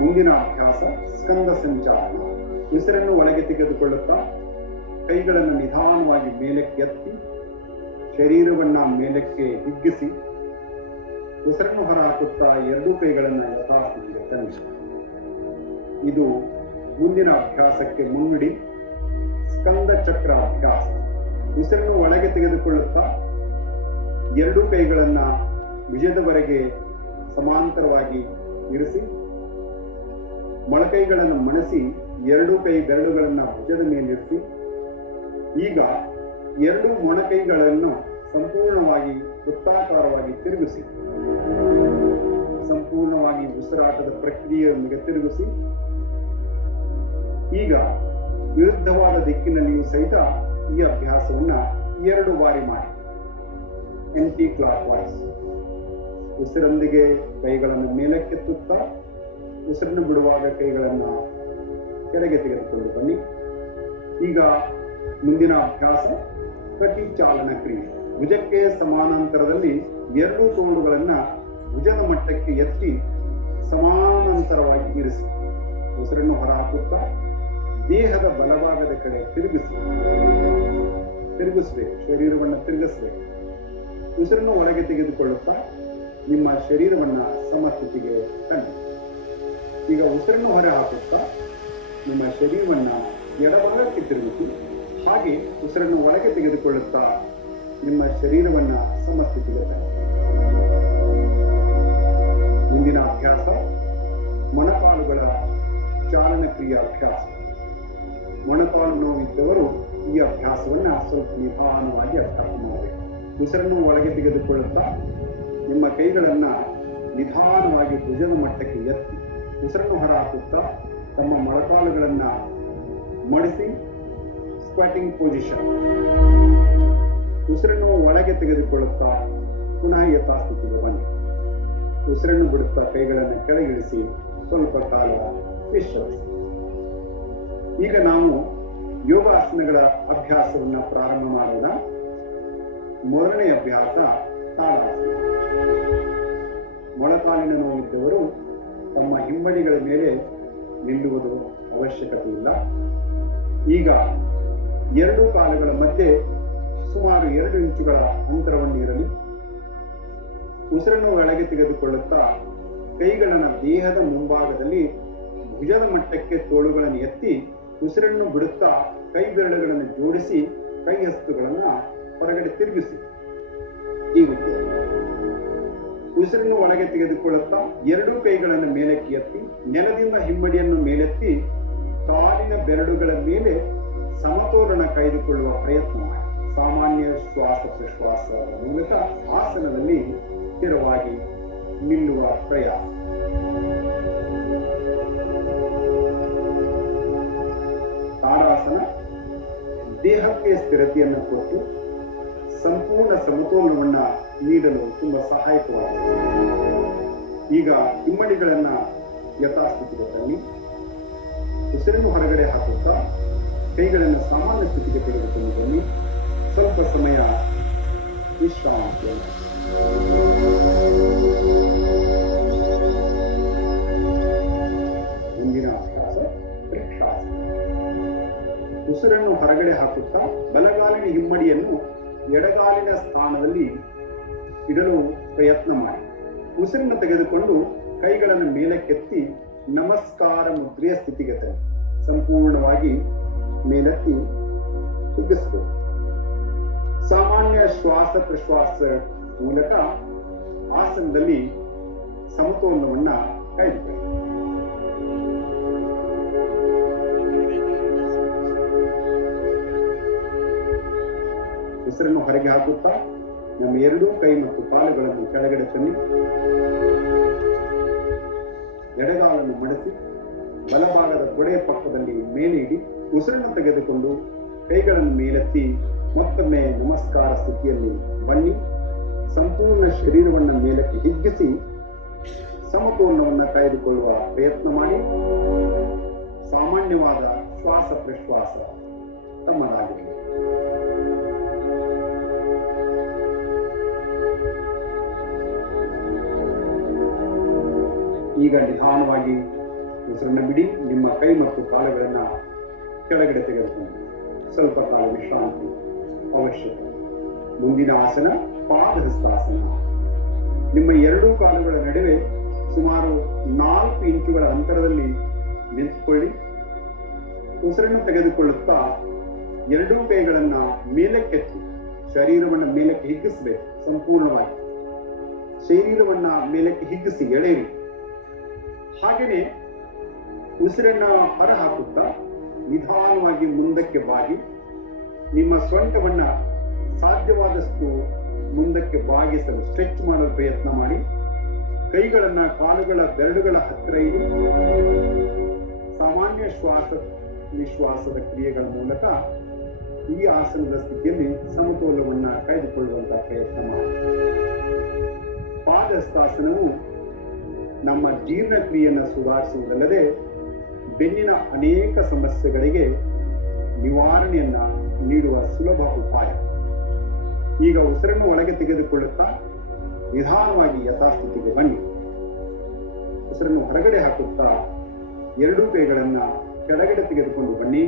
ಮುಂದಿನ ಅಭ್ಯಾಸ ಸ್ಕಂದ ಸಂಚಾರಣ. ಉಸಿರನ್ನು ಒಳಗೆ ತೆಗೆದುಕೊಳ್ಳುತ್ತಾ ಕೈಗಳನ್ನು ನಿಧಾನವಾಗಿ ಮೇಲಕ್ಕೆ ಎತ್ತಿ ಶರೀರವನ್ನ ಮೇಲಕ್ಕೆ ಹಿಗ್ಗಿಸಿ ಉಸಿರನ್ನು ಹೊರಹಾಕುತ್ತಾ ಎರಡೂ ಕೈಗಳನ್ನು ಯಥಾಸ್ಥಿತಿಗೆ ತನ್ನಿ. ಇದು ಮುಂದಿನ ಅಭ್ಯಾಸಕ್ಕೆ ಮುನ್ನುಡಿ. ಸ್ಕಂದ ಚಕ್ರ ಅಭ್ಯಾಸ. ಉಸಿರನ್ನು ಒಳಗೆ ತೆಗೆದುಕೊಳ್ಳುತ್ತಾ ಎರಡೂ ಕೈಗಳನ್ನ ಭುಜದವರೆಗೆ ಸಮಾಂತರವಾಗಿ ಇರಿಸಿ ಮೊಳಕೈಗಳನ್ನು ಮಣಸಿ ಎರಡೂ ಕೈ ಬೆರಳುಗಳನ್ನ ಭುಜದ ಮೇಲಿರಿಸಿ. ಈಗ ಎರಡು ಮೊಣಕೈಗಳನ್ನು ಸಂಪೂರ್ಣವಾಗಿ ವೃತ್ತಾಕಾರವಾಗಿ ತಿರುಗಿಸಿ ಸಂಪೂರ್ಣವಾಗಿ ಉಸಿರಾಟದ ಪ್ರಕ್ರಿಯೆಯೊಂದಿಗೆ ತಿರುಗಿಸಿ. ಈಗ ವಿರುದ್ಧವಾದ ದಿಕ್ಕಿನಲ್ಲಿಯೂ ಸಹಿತ ಈ ಅಭ್ಯಾಸವನ್ನ 2 ಬಾರಿ ಮಾಡಿ, ಆಂಟಿ ಕ್ಲಾಕ್ ವೈಸ್. ಉಸಿರೊಂದಿಗೆ ಕೈಗಳನ್ನು ಮೇಲಕ್ಕೆತ್ತುತ್ತಾ ಉಸಿರನ್ನು ಬಿಡುವಾಗ ಕೈಗಳನ್ನು ಕೆಳಗೆ ತೆಗೆದುಕೊಂಡು ಬನ್ನಿ. ಈಗ ಮುಂದಿನ ಅಭ್ಯಾಸ ಪ್ರತಿಚಾಲನ ಕ್ರಿಯೆ. ಭುಜಕ್ಕೆ ಸಮಾನಾಂತರದಲ್ಲಿ ಎರಡೂ ತೋಳುಗಳನ್ನ ಭುಜದ ಮಟ್ಟಕ್ಕೆ ಎತ್ತಿ ಸಮಾನಾಂತರವಾಗಿ ಇರಿಸಿ ಉಸಿರನ್ನು ಹೊರಹಾಕುತ್ತಾ ದೇಹದ ಬಲಭಾಗದ ಕಡೆ ತಿರುಗಿಸ್ಬೇಕು. ಶರೀರವನ್ನು ತಿರುಗಿಸ್ಬೇಕು. ಉಸಿರನ್ನು ಒಳಗೆ ತೆಗೆದುಕೊಳ್ಳುತ್ತಾ ನಿಮ್ಮ ಶರೀರವನ್ನ ಸಮಸ್ಥಿತಿಗೆ ತನ್ನಿ. ಈಗ ಉಸಿರನ್ನು ಹೊರ ಹಾಕುತ್ತಾ ನಿಮ್ಮ ಶರೀರವನ್ನ ಎಡಭಾಗಕ್ಕೆ ತಿರುಗಿಸಿ, ಹಾಗೆ ಉಸಿರನ್ನು ಒಳಗೆ ತೆಗೆದುಕೊಳ್ಳುತ್ತಾ ನಿಮ್ಮ ಶರೀರವನ್ನ ಸಮಸ್ಥಿತಿಗೆ ತನ್ನಿ. ಮುಂದಿನ ಅಭ್ಯಾಸ ಮೊಣಕಾಲುಗಳ ಚಾಲನಕ್ರಿಯಾ ಅಭ್ಯಾಸ. ಮೊಣಕಾಲು ನೋವಿದ್ದವರು ಈ ಅಭ್ಯಾಸವನ್ನ ಸ್ವಲ್ಪ ನಿಧಾನವಾಗಿ ಅಭ್ಯಾಸ ಮಾಡಬೇಕು. ಉಸಿರನ್ನು ಒಳಗೆ ತೆಗೆದುಕೊಳ್ಳುತ್ತಾ ನಿಮ್ಮ ಕೈಗಳನ್ನ ನಿಧಾನವಾಗಿ ಭುಜದ ಮಟ್ಟಕ್ಕೆ ಎತ್ತಿ ಉಸಿರನ್ನು ಹೊರ ಹಾಕುತ್ತಾ ತಮ್ಮ ಮೊಣಕಾಲುಗಳನ್ನ ಮಡಿಸಿ ಸ್ಕ್ವಾಟಿಂಗ್ ಪೊಸಿಷನ್. ಉಸಿರನ್ನು ಒಳಗೆ ತೆಗೆದುಕೊಳ್ಳುತ್ತಾ ಪುನಃ ಯಥಾಸ್ಥಿತಿಗೆ ಬನ್ನಿ. ಉಸಿರನ್ನು ಬಿಡುತ್ತಾ ಕೈಗಳನ್ನು ಕೆಳಗಿಳಿಸಿ ಸ್ವಲ್ಪ ಕಾಲ ವಿಶ್ರಮಿಸಿ. ಈಗ ನಾವು ಯೋಗಾಸನಗಳ ಅಭ್ಯಾಸವನ್ನ ಪ್ರಾರಂಭ ಮಾಡೋಣ. ಮೊದಲನೇ ಅಭ್ಯಾಸ ತಾಡಾಸನ. ಮೊಳಕಾಲಿನ ನೋವಿದ್ದವರು ತಮ್ಮ ಹಿಂಬಡಿಗಳ ಮೇಲೆ ನಿಲ್ಲುವುದು ಅವಶ್ಯಕತೆ ಇಲ್ಲ. ಈಗ ಎರಡು ಕಾಲುಗಳ ಮಧ್ಯೆ ಸುಮಾರು 2 ಇಂಚುಗಳ ಅಂತರವನ್ನು ಇರಲಿ. ಉಸಿರನ್ನು ಒಳಗೆ ತೆಗೆದುಕೊಳ್ಳುತ್ತಾ ಕೈಗಳನ್ನು ದೇಹದ ಮುಂಭಾಗದಲ್ಲಿ ಭುಜದ ಮಟ್ಟಕ್ಕೆ ತೋಳುಗಳನ್ನು ಎತ್ತಿ ಉಸಿರನ್ನು ಬಿಡುತ್ತಾ ಕೈ ಬೆರಳುಗಳನ್ನು ಜೋಡಿಸಿ ಕೈ ಹಸ್ತುಗಳನ್ನು ಹೊರಗಡೆ ತಿರುಗಿಸಿ. ಈ ರೀತಿ ಉಸಿರನ್ನು ಒಳಗೆ ತೆಗೆದುಕೊಳ್ಳುತ್ತಾ ಎರಡೂ ಕೈಗಳನ್ನು ಮೇಲಕ್ಕೆ ಎತ್ತಿ ನೆಲದಿಂದ ಹಿಮ್ಮಡಿಯನ್ನು ಮೇಲೆತ್ತಿ ಕಾಲಿನ ಬೆರಳುಗಳ ಮೇಲೆ ಸಮತೋಲನ ಕಾಯ್ದುಕೊಳ್ಳುವ ಪ್ರಯತ್ನ ಮಾಡಿ. ಸಾಮಾನ್ಯ ಶ್ವಾಸ ಪ್ರಶ್ವಾಸ ಮೂಲಕ ಆಸನದಲ್ಲಿ ಸ್ಥಿರವಾಗಿ ನಿಲ್ಲುವ ಪ್ರಯಾಸ. ತಾಡಾಸನ ದೇಹಕ್ಕೆ ಸ್ಥಿರತೆಯನ್ನು ಕೊಟ್ಟು ಸಂಪೂರ್ಣ ಸಮತೋಲನವನ್ನ ನೀಡಲು ತುಂಬಾ ಸಹಾಯಕವಾಗಿದೆ. ಈಗ ಹಿಮ್ಮಡಿಗಳನ್ನ ಯಥಾಸ್ಥಿತಿಗೆ ತನ್ನಿ. ಉಸಿರನ್ನು ಹೊರಗಡೆ ಹಾಕುತ್ತಾ ಕೈಗಳನ್ನು ಸಾಮಾನ್ಯ ಸ್ಥಿತಿಗೆ ತೆಗೆದುಕೊಂಡು ಬನ್ನಿ. ಸ್ವಲ್ಪ ಸಮಯ ವಿಶ್ರಾಂತಿ. ಮುಂದಿನ ಅಭ್ಯಾಸ ವೃಕ್ಷಾಸನ. ಉಸಿರನ್ನು ಹೊರಗಡೆ ಹಾಕುತ್ತಾ ಬಲಗಾಲಿನ ಹಿಮ್ಮಡಿಯನ್ನು ಎಡಗಾಲಿನ ಸ್ಥಾನದಲ್ಲಿ ಇಡಲು ಪ್ರಯತ್ನ ಮಾಡಿ. ಉಸಿರನ್ನು ತೆಗೆದುಕೊಂಡು ಕೈಗಳನ್ನು ಮೇಲಕ್ಕೆತ್ತಿ ನಮಸ್ಕಾರ ಮುದ್ರೆಯ ಸ್ಥಿತಿಗೆ ತನ್ನಿ. ಸಂಪೂರ್ಣವಾಗಿ ಮೇಲೆತ್ತಿ ಹಿಗ್ಗಿಸಬೇಕು. ಸಾಮಾನ್ಯ ಶ್ವಾಸ ಪ್ರಶ್ವಾಸ ಮೂಲಕ ಆಸನದಲ್ಲಿ ಸಮತೋಲನವನ್ನ ಕಾಯ್ದುಕೊಳ್ಳಿ. ಉಸಿರನ್ನು ಹೊರಗೆ ಹಾಕುತ್ತಾ ನಮ್ಮ ಎರಡೂ ಕೈ ಮತ್ತು ಕಾಲುಗಳನ್ನು ಕೆಳಗಡೆ ತನ್ನಿ. ಎಡಗಾಲನ್ನು ಮಡಿಸಿ ಬಲಭಾಗದ ತೊಡೆಯ ಪಕ್ಕದಲ್ಲಿ ಮೇಲೆ ಇಡಿ. ಉಸಿರನ್ನು ತೆಗೆದುಕೊಂಡು ಕೈಗಳನ್ನು ಮೇಲೆತ್ತಿ ಮತ್ತೊಮ್ಮೆ ನಮಸ್ಕಾರ ಸ್ಥಿತಿಯಲ್ಲಿ ಬನ್ನಿ. ಸಂಪೂರ್ಣ ಶರೀರವನ್ನು ಮೇಲಕ್ಕೆ ಹಿಗ್ಗಿಸಿ ಸಮತೋಲನವನ್ನು ಕಾಯ್ದುಕೊಳ್ಳುವ ಪ್ರಯತ್ನ ಮಾಡಿ. ಸಾಮಾನ್ಯವಾದ ಶ್ವಾಸ ಪ್ರಶ್ವಾಸ ತಮ್ಮದಾಗಿದೆ. ಈಗ ನಿಧಾನವಾಗಿ ಉಸಿರನ್ನು ಬಿಡಿ. ನಿಮ್ಮ ಕೈ ಮತ್ತು ಕಾಲುಗಳನ್ನು ಕೆಳಗಡೆ ತೆಗೆದುಕೊಂಡು ಸ್ವಲ್ಪ ಕಾಲ ವಿಶ್ರಾಂತಿ ಅವಶ್ಯಕ. ಮುಂದಿನ ಆಸನ ಪಾದಹಸ್ತಾಸನ. ನಿಮ್ಮ ಎರಡೂ ಕಾಲುಗಳ ನಡುವೆ ಸುಮಾರು 4 ಇಂಚುಗಳ ಅಂತರದಲ್ಲಿ ನಿಂತುಕೊಳ್ಳಿ. ಉಸಿರನ್ನು ತೆಗೆದುಕೊಳ್ಳುತ್ತಾ ಎರಡೂ ಕೈಗಳನ್ನ ಮೇಲಕ್ಕೆತ್ತಿ ಶರೀರವನ್ನು ಮೇಲಕ್ಕೆ ಹಿಗ್ಗಿಸಬೇಕು. ಸಂಪೂರ್ಣವಾಗಿ ಶರೀರವನ್ನ ಮೇಲಕ್ಕೆ ಹಿಗ್ಗಿಸಿ ಎಳೆಯಿರಿ. ಹಾಗೆಯೇ ಉಸಿರನ್ನ ಹೊರ ಹಾಕುತ್ತಾ ನಿಧಾನವಾಗಿ ಮುಂದಕ್ಕೆ ಬಾಗಿ ನಿಮ್ಮ ಸೊಂಟವನ್ನ ಸಾಧ್ಯವಾದಷ್ಟು ಮುಂದಕ್ಕೆ ಬಾಗಿಸಲು ಸ್ಟ್ರೆಚ್ ಮಾಡಲು ಪ್ರಯತ್ನ ಮಾಡಿ. ಕೈಗಳನ್ನ ಕಾಲುಗಳ ಬೆರಳುಗಳ ಹತ್ತಿರ ಇಡಿ. ಸಾಮಾನ್ಯ ಶ್ವಾಸ ನಿಶ್ವಾಸದ ಕ್ರಿಯೆಗಳ ಮೂಲಕ ಈ ಆಸನದ ಸ್ಥಿತಿಯಲ್ಲಿ ಸಮತೋಲನವನ್ನ ಕಾಯ್ದುಕೊಳ್ಳುವಂತಹ ಪ್ರಯತ್ನ ಮಾಡಿ. ಪಾದಹಸ್ತಾಸನವು ನಮ್ಮ ಜೀರ್ಣಕ್ರಿಯೆಯನ್ನು ಸುಧಾರಿಸುವುದಲ್ಲದೆ ಬೆನ್ನಿನ ಅನೇಕ ಸಮಸ್ಯೆಗಳಿಗೆ ನಿವಾರಣೆಯನ್ನ ನೀಡುವ ಸುಲಭ ಉಪಾಯ. ಈಗ ಉಸಿರನ್ನು ಒಳಗೆ ತೆಗೆದುಕೊಳ್ಳುತ್ತಾ ನಿಧಾನವಾಗಿ ಯಥಾಸ್ಥಿತಿಗೆ ಬನ್ನಿ. ಉಸಿರನ್ನು ಹೊರಗಡೆ ಹಾಕುತ್ತಾ ಎರಡೂ ಕೈಗಳನ್ನ ಕೆಳಗಡೆ ತೆಗೆದುಕೊಂಡು ಬನ್ನಿ.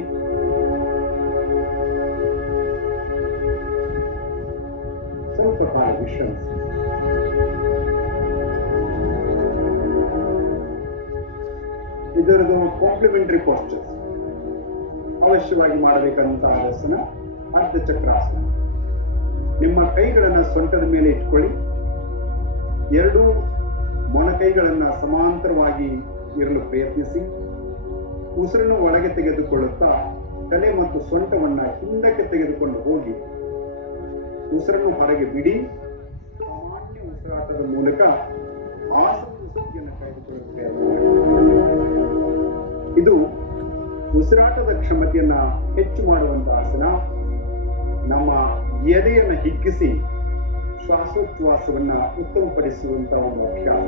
ಸ್ವಲ್ಪ ಕಾಲ ವಿಶ್ರಮಿಸಿ. ಇದರದು ಕಾಂಪ್ಲಿಮೆಂಟರಿ ಪಾಸ್ಚರ್ಸ್. ಅವಶ್ಯವಾಗಿ ಮಾಡಬೇಕಂತಹ ಆಸನ ಅರ್ಧ ಚಕ್ರಾಸನ. ನಿಮ್ಮ ಕೈಗಳನ್ನು ಸೊಂಟದ ಮೇಲೆ ಇಟ್ಕೊಳ್ಳಿ. ಎರಡೂ ಮೊಣಕೈಗಳನ್ನ ಸಮಾಂತರವಾಗಿ ಇರಲು ಪ್ರಯತ್ನಿಸಿ. ಉಸಿರನ್ನು ಒಳಗೆ ತೆಗೆದುಕೊಳ್ಳುತ್ತಾ ತಲೆ ಮತ್ತು ಸೊಂಟವನ್ನ ಹಿಂದಕ್ಕೆ ತೆಗೆದುಕೊಂಡು ಹೋಗಿ ಉಸಿರನ್ನು ಹೊರಗೆ ಬಿಡಿ. ಸಾಮಾನ್ಯ ಉಸಿರಾಟದ ಮೂಲಕ ಆಸನದ ಸ್ಥಿತಿಯನ್ನು ಕಾಯ್ದುಕೊಳ್ಳಲು ಪ್ರಯತ್ನ ಮಾಡಿ. ಇದು ಉಸಿರಾಟದ ಕ್ಷಮತೆಯನ್ನ ಹೆಚ್ಚು ಮಾಡುವಂತಹ ಆಸನ. ನಮ್ಮ ಎದೆಯನ್ನು ಹಿಗ್ಗಿಸಿ ಶ್ವಾಸೋಚ್ಛ್ವಾಸವನ್ನ ಉತ್ತಮಪಡಿಸುವಂತಹ ಒಂದು ಅಭ್ಯಾಸ.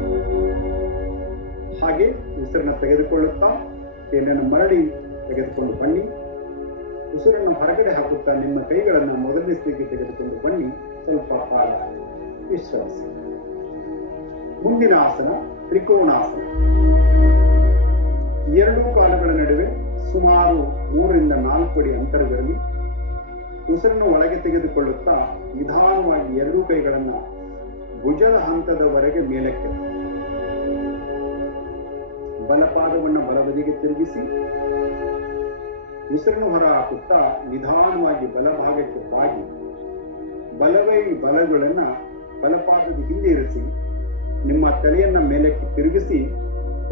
ಹಾಗೆ ಉಸಿರನ್ನು ತೆಗೆದುಕೊಳ್ಳುತ್ತಾ ತೇನನ್ನು ಮರಳಿ ತೆಗೆದುಕೊಂಡು ಬನ್ನಿ. ಉಸಿರನ್ನು ಹೊರಗಡೆ ಹಾಕುತ್ತಾ ನಿಮ್ಮ ಕೈಗಳನ್ನು ಮೊದಲನೇ ಸ್ಥಿತಿಗೆ ತೆಗೆದುಕೊಂಡು ಬನ್ನಿ. ಸ್ವಲ್ಪ ಕಾಲ ವಿಶ್ರಮಿಸಿ. ಮುಂದಿನ ಆಸನ ತ್ರಿಕೋಣಾಸನ. ಎರಡೂ ಕಾಲುಗಳ ನಡುವೆ ಸುಮಾರು 3 ರಿಂದ 4 ಅಡಿ ಅಂತರವಿರಲಿ. ಉಸಿರನ್ನು ಒಳಗೆ ತೆಗೆದುಕೊಳ್ಳುತ್ತಾ ನಿಧಾನವಾಗಿ ಎರಡೂ ಕೈಗಳನ್ನ ಭುಜದ ಹಂತದವರೆಗೆ ಮೇಲಕ್ಕೆ, ಬಲಪಾದವನ್ನು ಬಲಬದಿಗೆ ತಿರುಗಿಸಿ ಉಸಿರನ್ನು ಹೊರ ಹಾಕುತ್ತಾ ನಿಧಾನವಾಗಿ ಬಲಭಾಗಕ್ಕೆ ಬಾಗಿ ಬಲಗಳನ್ನ ಬಲಪಾದದ ಹಿಂದೆ ಇರಿಸಿ ನಿಮ್ಮ ತಲೆಯನ್ನ ಮೇಲಕ್ಕೆ ತಿರುಗಿಸಿ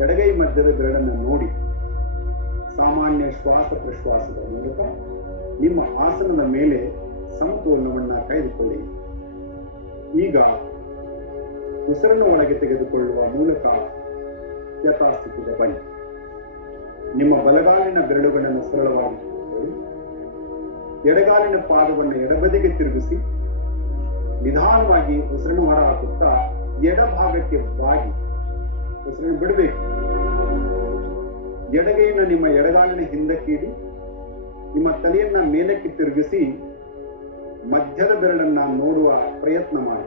ಎಡಗೈ ಮಧ್ಯದ ಬೆರಳನ್ನು ನೋಡಿ ಸಾಮಾನ್ಯ ಶ್ವಾಸ ಪ್ರಶ್ವಾಸದ ಮೂಲಕ ನಿಮ್ಮ ಆಸನದ ಮೇಲೆ ಸಮತೋಲನವನ್ನ ಕಾಯ್ದುಕೊಳ್ಳಿ. ಈಗ ಉಸಿರನ್ನು ಒಳಗೆ ತೆಗೆದುಕೊಳ್ಳುವ ಮೂಲಕ ಯಥಾಸ್ಥಿತಿಗೆ ಬನ್ನಿ. ನಿಮ್ಮ ಬಲಗಾಲಿನ ಬೆರಳುಗಳನ್ನು ಸರಳವಾಗಿ ಇಟ್ಟುಕೊಳ್ಳಿ. ಎಡಗಾಲಿನ ಪಾದವನ್ನು ಎಡಬದಿಗೆ ತಿರುಗಿಸಿ ನಿಧಾನವಾಗಿ ಉಸಿರನ್ನು ಹೊರ ಹಾಕುತ್ತಾ ಎಡಭಾಗಕ್ಕೆ ಬಾಗಿ ಉಸಿರನ್ನು ಬಿಡಬೇಕು. ಎಡಗೈಯನ್ನು ನಿಮ್ಮ ಎಡಗಾಲಿನ ಹಿಂದಕ್ಕೆ ಇಡಿ. ನಿಮ್ಮ ತಲೆಯನ್ನ ಮೇಲಕ್ಕೆ ತಿರುಗಿಸಿ ಮಧ್ಯದ ಬೆರಳನ್ನ ನೋಡುವ ಪ್ರಯತ್ನ ಮಾಡಿ.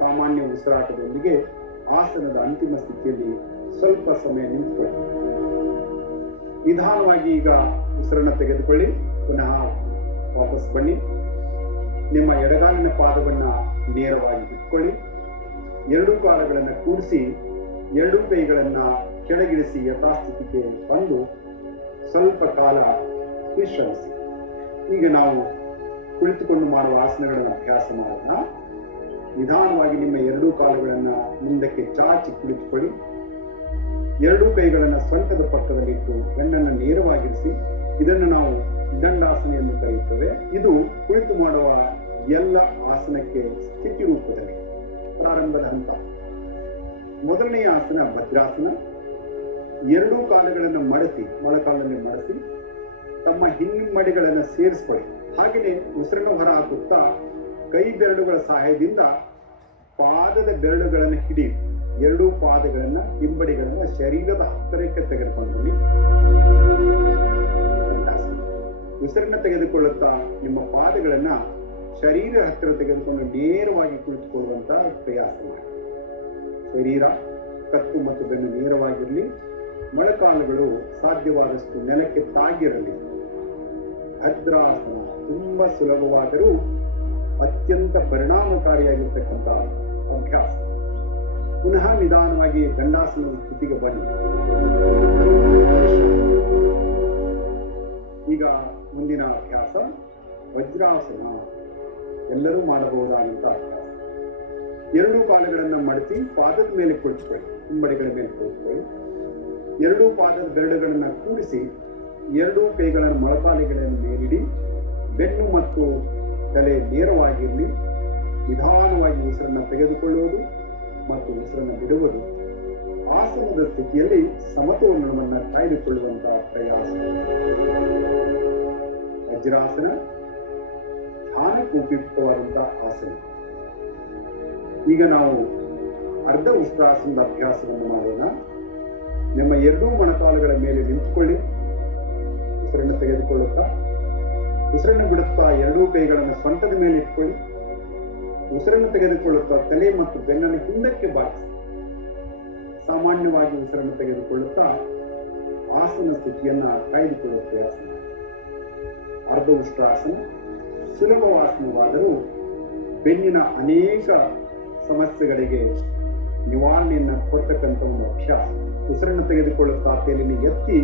ಸಾಮಾನ್ಯ ಉಸಿರಾಟದೊಂದಿಗೆ ಆಸನದ ಅಂತಿಮ ಸ್ಥಿತಿಯಲ್ಲಿ ಸ್ವಲ್ಪ ಸಮಯ ನಿಂತುಕೊಳ್ಳಿ. ನಿಧಾನವಾಗಿ ಈಗ ಉಸಿರನ್ನು ತೆಗೆದುಕೊಳ್ಳಿ. ಪುನಃ ವಾಪಸ್ ಬನ್ನಿ. ನಿಮ್ಮ ಎಡಗಾಲಿನ ಪಾದವನ್ನ ನೇರವಾಗಿ ಇಟ್ಕೊಳ್ಳಿ. ಎರಡೂ ಕಾಲುಗಳನ್ನು ಕೂಡಿಸಿ ಎರಡೂ ಕೈಗಳನ್ನ ಕೆಳಗಿಳಿಸಿ ಯಥಾಸ್ಥಿತಿಗೆ ಬಂದು ಸ್ವಲ್ಪ ಕಾಲ ವಿಶ್ರಮಿಸಿ. ಈಗ ನಾವು ಕುಳಿತುಕೊಂಡು ಮಾಡುವ ಆಸನಗಳನ್ನು ಅಭ್ಯಾಸ ಮಾಡೋಣ. ನಿಧಾನವಾಗಿ ನಿಮ್ಮ ಎರಡೂ ಕಾಲುಗಳನ್ನ ಮುಂದಕ್ಕೆ ಚಾಚಿ ಕುಳಿತುಕೊಳ್ಳಿ. ಎರಡೂ ಕೈಗಳನ್ನು ಸೊಂಟದ ಪಕ್ಕದಲ್ಲಿಟ್ಟು ಬೆನ್ನನ್ನು ನೇರವಾಗಿರಿಸಿ ಇದನ್ನು ನಾವು ದಂಡಾಸನ ಎಂದು ಕರೆಯುತ್ತೇವೆ. ಇದು ಕುಳಿತು ಮಾಡುವ ಎಲ್ಲ ಆಸನಕ್ಕೆ ಸ್ಥಿತಿ ರೂಪದಲ್ಲಿ ಪ್ರಾರಂಭದ ಹಂತ. ಮೊದಲನೆಯ ಆಸನ ವಜ್ರಾಸನ. ಎರಡೂ ಕಾಲುಗಳನ್ನು ಮಡಚಿ, ಮೊಳಕಾಲಲ್ಲಿ ಮಡಚಿ ತಮ್ಮ ಹಿಮ್ಮಡಿಗಳನ್ನು ಸೇರಿಸ್ಕೊಳ್ಳಿ. ಹಾಗೆಯೇ ಉಸಿರನ್ನು ಹೊರ ಹಾಕುತ್ತಾ ಕೈ ಬೆರಳುಗಳ ಸಹಾಯದಿಂದ ಪಾದದ ಬೆರಳುಗಳನ್ನು ಹಿಡಿ. ಎರಡೂ ಪಾದಗಳನ್ನ ಹಿಂಬಡಿಗಳನ್ನ ಶರೀರದ ಹತ್ತಿರಕ್ಕೆ ತೆಗೆದುಕೊಂಡು ಬನ್ನಿ. ಉಸಿರನ್ನ ತೆಗೆದುಕೊಳ್ಳುತ್ತಾ ನಿಮ್ಮ ಪಾದಗಳನ್ನ ಶರೀರ ಹತ್ತಿರ ತೆಗೆದುಕೊಂಡು ನೇರವಾಗಿ ಕುಳಿತುಕೊಳ್ಳುವಂತ ಪ್ರಯಾಸ ಮಾಡಿ. ಶರೀರ, ಕತ್ತು ಮತ್ತು ಬೆನ್ನು ನೇರವಾಗಿರಲಿ. ಮೊಳಕಾಲುಗಳು ಸಾಧ್ಯವಾದಷ್ಟು ನೆಲಕ್ಕೆ ತಾಗಿರಲಿ. ಭದ್ರಾಸನ ತುಂಬಾ ಸುಲಭವಾದರೂ ಅತ್ಯಂತ ಪರಿಣಾಮಕಾರಿಯಾಗಿರ್ತಕ್ಕಂಥ ಅಭ್ಯಾಸ. ಪುನಃ ನಿಧಾನವಾಗಿ ದಂಡಾಸನದ ಸ್ಥಿತಿಗೆ ಬನ್ನಿ. ಈಗ ಮುಂದಿನ ಅಭ್ಯಾಸ ವಜ್ರಾಸನ. ಎಲ್ಲರೂ ಮಾಡಬಹುದಾದಂತಹ ಅಭ್ಯಾಸ. ಎರಡೂ ಕಾಲುಗಳನ್ನು ಮಡಚಿ ಪಾದದ ಮೇಲೆ ಕುಳಿತುಕೊಳ್ಳಿ, ಹಿಂಬಡಿಗಳ ಮೇಲೆ ಕುಳಿತುಕೊಳ್ಳಿ. ಎರಡೂ ಪಾದದ ಬೆರಳುಗಳನ್ನು ಕೂಡಿಸಿ ಎರಡೂ ಕೈಗಳನ್ನು ಮೊಳಕಾಲಿಗಳನ್ನು ಮೇಲಿಡಿ. ಬೆನ್ನು ಮತ್ತು ತಲೆ ನೇರವಾಗಿರಲಿ. ನಿಧಾನವಾಗಿ ಉಸಿರನ್ನು ತೆಗೆದುಕೊಳ್ಳುವುದು ಮತ್ತು ಉಸಿರನ್ನು ಬಿಡುವುದು. ಆಸನದ ಸ್ಥಿತಿಯಲ್ಲಿ ಸಮತೋಲನವನ್ನು ಕಾಯ್ದುಕೊಳ್ಳುವಂತಹ ಪ್ರಯಾಸ. ವಜ್ರಾಸನ ಧ್ಯಾನಕ್ಕೆ ಉಪಯುಕ್ತವಾದಂತಹ ಆಸನ. ಈಗ ನಾವು ಅರ್ಧ ಉಷ್ಟ್ರಾಸನದ ಅಭ್ಯಾಸವನ್ನು ಮಾಡೋಣ. ನಿಮ್ಮ ಎರಡೂ ಮೊಣಕಾಲುಗಳ ಮೇಲೆ ನಿಂತುಕೊಳ್ಳಿ. ಉಸಿರನ್ನು ತೆಗೆದುಕೊಳ್ಳುತ್ತಾ ಉಸಿರನ್ನು ಬಿಡುತ್ತಾ ಎರಡೂ ಕೈಗಳನ್ನು ಸೊಂಟದ ಮೇಲೆ ಇಟ್ಕೊಳ್ಳಿ. ಉಸಿರನ್ನು ತೆಗೆದುಕೊಳ್ಳುತ್ತಾ ತಲೆ ಮತ್ತು ಬೆನ್ನನ್ನು ಹಿಂದಕ್ಕೆ ಬಾಗಿಸಿ ಸಾಮಾನ್ಯವಾಗಿ ಉಸಿರನ್ನು ತೆಗೆದುಕೊಳ್ಳುತ್ತಾ ಆಸನ ಸ್ಥಿತಿಯನ್ನ ಕಾಯ್ದುಕೊಳ್ಳುವ ಪ್ರಯಾಸ. ಅರ್ಧ ಉಷ್ಟ್ರಾಸನ ಸುಲಭವಾಸನವಾದರೂ ಬೆನ್ನಿನ ಅನೇಕ ಸಮಸ್ಯೆಗಳಿಗೆ ನಿವಾರಣೆಯನ್ನು ಕೊಡ್ತಕ್ಕಂಥ ಒಂದು ಅಭ್ಯಾಸ. ಉಸಿರನ್ನು ತೆಗೆದುಕೊಳ್ಳುತ್ತಾ ತಲೆಯನ್ನು ಎತ್ತಿ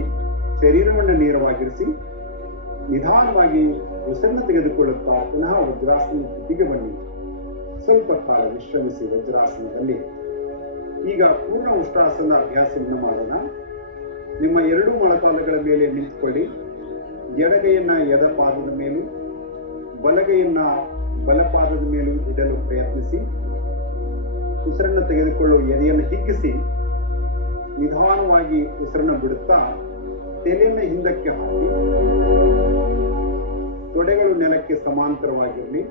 ಶರೀರವನ್ನು ನೇರವಾಗಿರಿಸಿ ನಿಧಾನವಾಗಿ ಉಸಿರನ್ನು ತೆಗೆದುಕೊಳ್ಳುತ್ತಾ ಪುನಃ ವಜ್ರಾಸನ ಸ್ಥಿತಿಗೆ ಬನ್ನಿ. ಸ್ವಲ್ಪ ಕಾಲ ವಿಶ್ರಮಿಸಿ ವಜ್ರಾಸನದಲ್ಲಿ. ಈಗ ಪೂರ್ಣ ಉಷ್ಟ್ರಾಸನದ ಅಭ್ಯಾಸವನ್ನು ಮಾಡೋಣ. ನಿಮ್ಮ ಎರಡೂ ಮೊಳಕಾಲುಗಳ ಮೇಲೆ ನಿಂತುಕೊಳ್ಳಿ. ಎಡಗೈಯನ್ನ ಎಡ ಪಾದದ ಮೇಲೂ ಬಲಗೈಯನ್ನ ಬಲಪಾದದ ಮೇಲೂ ಇಡಲು ಪ್ರಯತ್ನಿಸಿ. ಉಸಿರನ್ನು ತೆಗೆದುಕೊಳ್ಳುವ ಎದೆಯನ್ನು ಹಿಗ್ಗಿಸಿ ನಿಧಾನವಾಗಿ ಉಸಿರನ್ನು ಬಿಡುತ್ತಾ ತಲೆಯನ್ನು ಹಿಂದಕ್ಕೆ ಹಾಕಿ ತೊಡೆಗಳು ನೆಲಕ್ಕೆ ಸಮಾಂತರವಾಗಿರಲಿ.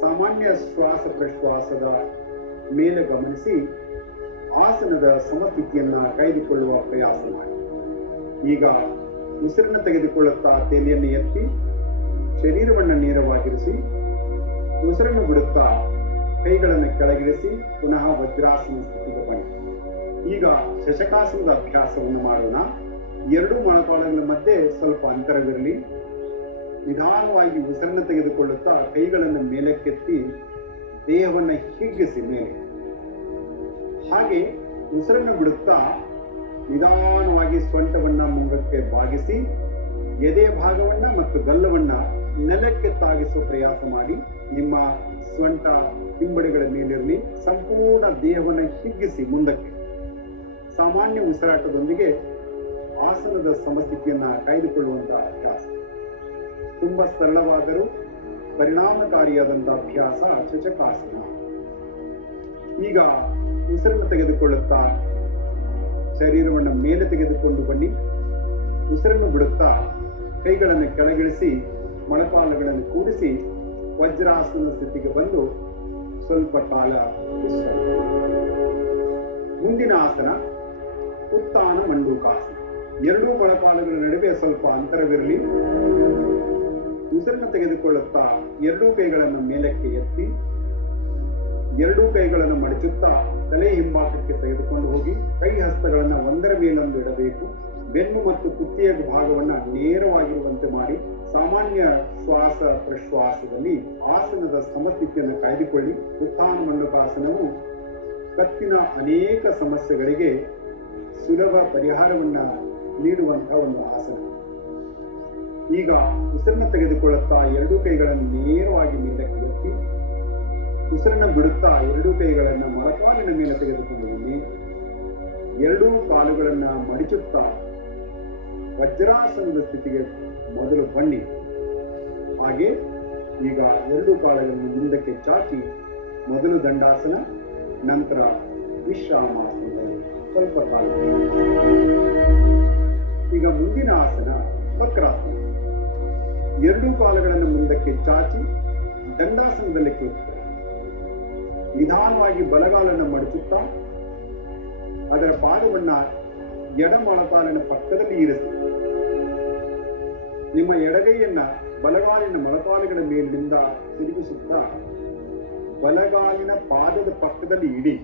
ಸಾಮಾನ್ಯ ಶ್ವಾಸ ಪ್ರಶ್ವಾಸದ ಮೇಲೆ ಗಮನಿಸಿ ಆಸನದ ಸಮಸ್ಥಿತಿಯನ್ನ ಕಾಯ್ದುಕೊಳ್ಳುವ ಪ್ರಯಾಸ ಮಾಡಿ. ಈಗ ಉಸಿರನ್ನು ತೆಗೆದುಕೊಳ್ಳುತ್ತಾ ತಲೆಯನ್ನು ಎತ್ತಿ ಶರೀರವನ್ನು ನೇರವಾಗಿರಿಸಿ ಉಸಿರನ್ನು ಬಿಡುತ್ತಾ ಕೈಗಳನ್ನು ಕೆಳಗಿಳಿಸಿ ಪುನಃ ವಜ್ರಾಸನ ಸ್ಥಿತಿಗೆ ಬನ್ನಿ. ಈಗ ಶಶಕಾಸನದ ಅಭ್ಯಾಸವನ್ನು ಮಾಡೋಣ. ಎರಡೂ ಮೊಣಕಾಲುಗಳ ಮಧ್ಯೆ ಸ್ವಲ್ಪ ಅಂತರವಿರಲಿ. ನಿಧಾನವಾಗಿ ಉಸಿರನ್ನು ತೆಗೆದುಕೊಳ್ಳುತ್ತಾ ಕೈಗಳನ್ನು ಮೇಲಕ್ಕೆತ್ತಿ ದೇಹವನ್ನು ಹಿಗ್ಗಿಸಿ ಮೇಲೆ. ಹಾಗೆ ಉಸಿರನ್ನು ಬಿಡುತ್ತಾ ನಿಧಾನವಾಗಿ ಸೊಂಟವನ್ನ ಮುಂಗಕ್ಕೆ ಬಾಗಿಸಿ ಎದೆಯ ಭಾಗವನ್ನ ಮತ್ತು ಗಲ್ಲವನ್ನ ನೆಲಕ್ಕೆ ತಾಗಿಸುವ ಪ್ರಯಾಸ ಮಾಡಿ. ನಿಮ್ಮ ಸೊಂಟ ಹಿಂಬಡಿಗಳ ಮೇಲಿರಲಿ. ಸಂಪೂರ್ಣ ದೇಹವನ್ನು ಹಿಗ್ಗಿಸಿ ಮುಂದಕ್ಕೆ. ಸಾಮಾನ್ಯ ಉಸಿರಾಟದೊಂದಿಗೆ ಆಸನದ ಸಮಸ್ಥಿತಿಯನ್ನ ಕಾಯ್ದುಕೊಳ್ಳುವಂತಹ ಅಭ್ಯಾಸ. ತುಂಬಾ ಸರಳವಾದರೂ ಪರಿಣಾಮಕಾರಿಯಾದಂತಹ ಅಭ್ಯಾಸ ಶಶಕಾಸನ. ಈಗ ಉಸಿರನ್ನು ತೆಗೆದುಕೊಳ್ಳುತ್ತಾ ಶರೀರವನ್ನು ಮೇಲೆ ತೆಗೆದುಕೊಂಡು ಬನ್ನಿ. ಉಸಿರನ್ನು ಬಿಡುತ್ತಾ ಕೈಗಳನ್ನು ಕೆಳಗಿಳಿಸಿ ಮೊಳಕಾಲುಗಳನ್ನು ಕೂಡಿಸಿ ವಜ್ರಾಸನ ಸ್ಥಿತಿಗೆ ಬಂದು ಸ್ವಲ್ಪ ಕಾಲ ವಿಶ್ರಾಂತಿ. ಮುಂದಿನ ಆಸನ ಉತ್ಥಾನ ಮಂಡೂಕಾಸನ. ಎರಡೂ ಮೊಳಕಾಲುಗಳ ನಡುವೆ ಸ್ವಲ್ಪ ಅಂತರವಿರಲಿ. ಉಸಿರನ್ನು ತೆಗೆದುಕೊಳ್ಳುತ್ತಾ ಎರಡೂ ಕೈಗಳನ್ನು ಮೇಲಕ್ಕೆ ಎತ್ತಿ ಎರಡೂ ಕೈಗಳನ್ನು ಮಡಚುತ್ತಾ ತಲೆ ಹಿಂಭಾಗಕ್ಕೆ ತೆಗೆದುಕೊಂಡು ಹೋಗಿ ಕೈ ಹಸ್ತಗಳನ್ನು ಒಂದರ ಮೇಲೊಂದು ಇಡಬೇಕು. ಬೆನ್ನು ಮತ್ತು ಕುತ್ತಿಗೆಯ ಭಾಗವನ್ನು ನೇರವಾಗಿರುವಂತೆ ಮಾಡಿ ಸಾಮಾನ್ಯ ಶ್ವಾಸ ಪ್ರಶ್ವಾಸದಲ್ಲಿ ಆಸನದ ಸಮಸ್ಥಿತಿಯನ್ನು ಕಾಯ್ದುಕೊಳ್ಳಿ. ಉತ್ಥಾನ ಮಂಡೂಕಾಸನವು ಕತ್ತಿನ ಅನೇಕ ಸಮಸ್ಯೆಗಳಿಗೆ ಸುಲಭ ಪರಿಹಾರವನ್ನ ನೀಡುವಂತಹ ಒಂದು ಆಸನ. ಈಗ ಉಸಿರನ್ನು ತೆಗೆದುಕೊಳ್ಳುತ್ತಾ ಎರಡೂ ಕೈಗಳನ್ನು ನೇರವಾಗಿ ಮೇಲಕ್ಕೆ ಎತ್ತಿ ಉಸಿರನ್ನು ಬಿಡುತ್ತಾ ಎರಡೂ ಕೈಗಳನ್ನು ಮೊಳಕಾಲಿನ ಮೇಲೆ ತೆಗೆದುಕೊಂಡು ಬನ್ನಿ. ಎರಡೂ ಕಾಲುಗಳನ್ನು ಮಡಿಚುತ್ತಾ ವಜ್ರಾಸನದ ಸ್ಥಿತಿಗೆ ಮೊದಲು ಬನ್ನಿ. ಹಾಗೆ ಈಗ ಎರಡು ಕಾಲಗಳನ್ನು ಮುಂದಕ್ಕೆ ಚಾಚಿ ಮೊದಲು ದಂಡಾಸನ, ನಂತರ ವಿಶ್ರಾಮಾಸನದಲ್ಲಿ ಸ್ವಲ್ಪ ಕಾಲ. ಈಗ ಮುಂದಿನ ಆಸನ ವಕ್ರಾಸನ. ಎರಡೂ ಕಾಲಗಳನ್ನು ಮುಂದಕ್ಕೆ ಚಾಚಿ ದಂಡಾಸನದಲ್ಲಿ ಕೂರುತ್ತಾರೆ. ನಿಧಾನವಾಗಿ ಬಲಗಾಲನ್ನು ಮಡಚುತ್ತಾ ಅದರ ಪಾದವನ್ನ ಎಡ ಮೊಳಕಾಲಿನ ಪಕ್ಕದಲ್ಲಿ ಇರಿಸಿ. ನಿಮ್ಮ ಎಡಗೈಯನ್ನ ಬಲಗಾಲಿನ ಮೊಳಕಾಲುಗಳ ಮೇಲಿನಿಂದ ತಿರುಗಿಸುತ್ತಾ ಬಲಗಾಲಿನ ಪಾದದ ಪಕ್ಕದಲ್ಲಿ ಇಡಿ.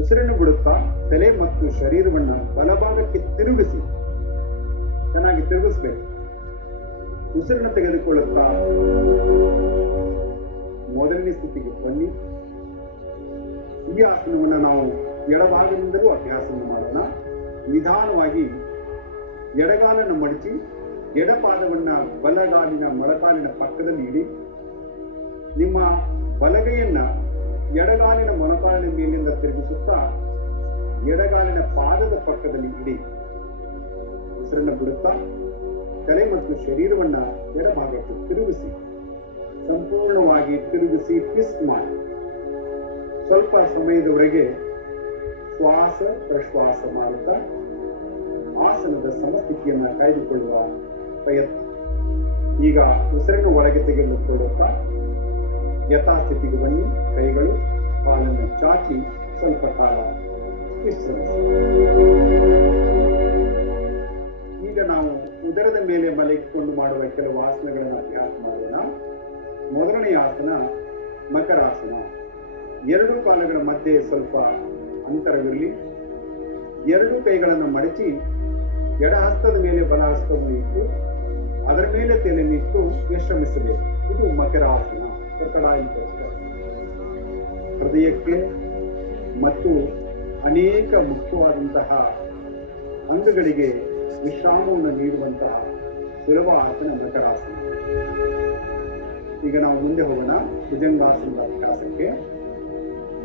ಉಸಿರನ್ನು ಬಿಡುತ್ತಾ ತಲೆ ಮತ್ತು ಶರೀರವನ್ನ ಬಲಭಾಗಕ್ಕೆ ತಿರುಗಿಸಿ. ಚೆನ್ನಾಗಿ ತಿರುಗಿಸ್ಬೇಕು. ಉಸಿರನ್ನು ತೆಗೆದುಕೊಳ್ಳುತ್ತಾ ಮೊದಲನೇ ಸ್ಥಿತಿಗೆ ಬನ್ನಿ. ಈ ಆಸನವನ್ನು ನಾವು ಎಡಭಾಗದಿಂದಲೂ ಅಭ್ಯಾಸವನ್ನು ಮಾಡೋಣ. ನಿಧಾನವಾಗಿ ಎಡಗಾಲನ್ನು ಮಡಚಿ ಎಡಪಾದವನ್ನ ಬಲಗಾಲಿನ ಮೊಳಕಾಲಿನ ಪಕ್ಕದಲ್ಲಿ ಇಡಿ. ನಿಮ್ಮ ಬಲಗೈಯನ್ನ ಎಡಗಾಲಿನ ಮೊಳಕಾಲಿನ ಮೇಲಿಂದ ತಿರುಗಿಸುತ್ತಾ ಎಡಗಾಲಿನ ಪಾದದ ಪಕ್ಕದಲ್ಲಿ ಇಡಿ. ಉಸಿರನ್ನು ಬಿಡುತ್ತಾ ತಲೆ ಮತ್ತು ಶರೀರವನ್ನ ಎಡಭಾಗಕ್ಕೆ ತಿರುಗಿಸಿ. ಸಂಪೂರ್ಣವಾಗಿ ತಿರುಗಿಸಿ ಟ್ವಿಸ್ಟ್ ಮಾಡಿ. ಸ್ವಲ್ಪ ಸಮಯದವರೆಗೆ ಶ್ವಾಸ ಪ್ರಶ್ವಾಸ ಮಾಡುತ್ತಾ ಆಸನದ ಸಮಸ್ಥಿತಿಯನ್ನ ಕಾಯ್ದುಕೊಳ್ಳುವ ಪ್ರಯತ್ನ. ಈಗ ಉಸಿರನ್ನು ಒಳಗೆ ತೆಗೆದುಕೊಳ್ಳುತ್ತಾ ಯಥಾಸ್ಥಿತಿಗೆ ಬನ್ನಿ. ಕೈಗಳು ಕಾಲನ್ನು ಚಾಚಿ ಸ್ವಲ್ಪ ಕಾಲ ವಿಶ್ರಮಿಸಿ. ಈಗ ನಾವು ಉದರದ ಮೇಲೆ ಮಲಗಿಕೊಂಡು ಮಾಡುವ ಕೆಲವು ಆಸನಗಳನ್ನು ಅಭ್ಯಾಸ ಮಾಡೋಣ. ಮೊದಲನೆಯ ಆಸನ ಮಕರಾಸನ. ಎರಡು ಕಾಲುಗಳ ಮಧ್ಯೆ ಸ್ವಲ್ಪ ಅಂತರವಿರಲಿ. ಎರಡು ಕೈಗಳನ್ನು ಮಡಚಿ ಎಡ ಹಸ್ತದ ಮೇಲೆ ಬಲ ಹಸ್ತವನ್ನು ಇಟ್ಟು ಅದರ ಮೇಲೆ ತಲೆಯನ್ನಿಟ್ಟು ವಿಶ್ರಮಿಸಬೇಕು. ಇದು ಮಕರಾಸನ. ಹೃದಯಕ್ಕೆ ಮತ್ತು ಅನೇಕ ಮುಖ್ಯವಾದಂತಹ ಅಂಗಗಳಿಗೆ ವಿಶ್ರಾಮವನ್ನು ನೀಡುವಂತಹ ಸುಲಭ ಆಸನ ಮಕರಾಸನ. ಈಗ ನಾವು ಮುಂದೆ ಹೋಗೋಣ ಭುಜಂಗಾಸನದ ಅಭ್ಯಾಸಕ್ಕೆ.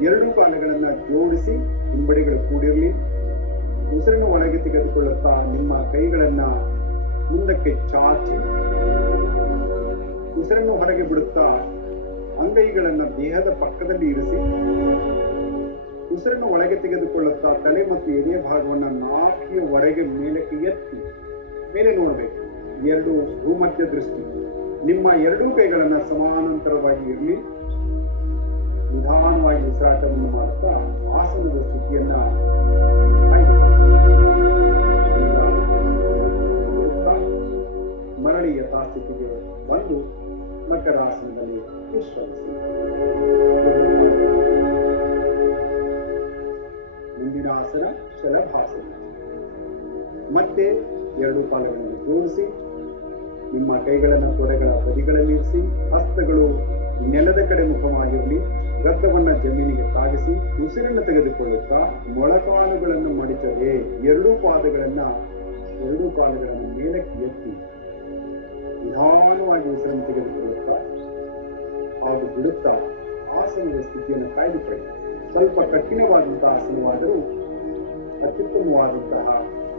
ಎರಡು ಕಾಲುಗಳನ್ನು ಜೋಡಿಸಿ ಹಿಂಬಡಿಗಳು ಕೂಡಿರಲಿ. ಉಸಿರನ್ನು ಒಳಗೆ ತೆಗೆದುಕೊಳ್ಳುತ್ತಾ ನಿಮ್ಮ ಕೈಗಳನ್ನ ಮುಂದಕ್ಕೆ ಚಾಚಿ ಉಸಿರನ್ನು ಹೊರಗೆ ಬಿಡುತ್ತಾ ಅಂಗೈಗಳನ್ನ ದೇಹದ ಪಕ್ಕದಲ್ಲಿ ಇರಿಸಿ. ಉಸಿರನ್ನು ಒಳಗೆ ತೆಗೆದುಕೊಳ್ಳುತ್ತಾ ತಲೆ ಮತ್ತು ಎದೆಯ ಭಾಗವನ್ನು ನಾಭಿಯ ಹೊರಗೆ ಮೇಲಕ್ಕೆ ಎತ್ತಿ ಮೇಲೆ ನೋಡಬೇಕು. ಎರಡು ಭೂಮಧ್ಯ ದೃಷ್ಟಿ. ನಿಮ್ಮ ಎರಡೂ ಕೈಗಳನ್ನ ಸಮಾನಾಂತರವಾಗಿ ಇರಲಿ. ನಿಧಾನವಾಗಿ ಉಸಿರಾಟವನ್ನು ಮಾಡುತ್ತಾ ಆಸನದ ಸ್ಥಿತಿಯನ್ನ ಮರಳಿ ಯಥಾಸ್ಥಿತಿಗೆ ಬಂದು ಮಕರಾಸನದಲ್ಲಿ ವಿಶ್ರಮಿಸಿ. ಮುಂದಿನ ಆಸನ ಶಲಭಾಸನ. ಮತ್ತೆ ಎರಡು ಕಾಲುಗಳನ್ನು ಜೋಡಿಸಿ ನಿಮ್ಮ ಕೈಗಳನ್ನು ತೊಡೆಗಳ ಬದಿಗಳಲ್ಲಿರಿಸಿ. ಹಸ್ತಗಳು ನೆಲದ ಕಡೆ ಮುಖವಾಗಿರಲಿ. ಗದ್ದವನ್ನ ಜಮೀನಿಗೆ ತಾಗಿಸಿ ಉಸಿರನ್ನು ತೆಗೆದುಕೊಳ್ಳುತ್ತಾ ಮೊಳಕಾಲುಗಳನ್ನು ಮಡಿಚದೆ ಎರಡೂ ಕಾಲುಗಳನ್ನು ಮೇಲಕ್ಕೆ ಎತ್ತಿ ನಿಧಾನವಾಗಿ ಉಸಿರನ್ನು ತೆಗೆದುಕೊಳ್ಳುತ್ತಾ ಹಾಗೂ ಬಿಡುತ್ತಾ ಆಸನದ ಸ್ಥಿತಿಯನ್ನು ಕಾಯ್ದುಕೊಳ್ಳಿ. ಸ್ವಲ್ಪ ಕಠಿಣವಾದಂತಹ ಆಸನವಾದರೂ ಅತ್ಯುತ್ತಮವಾದಂತಹ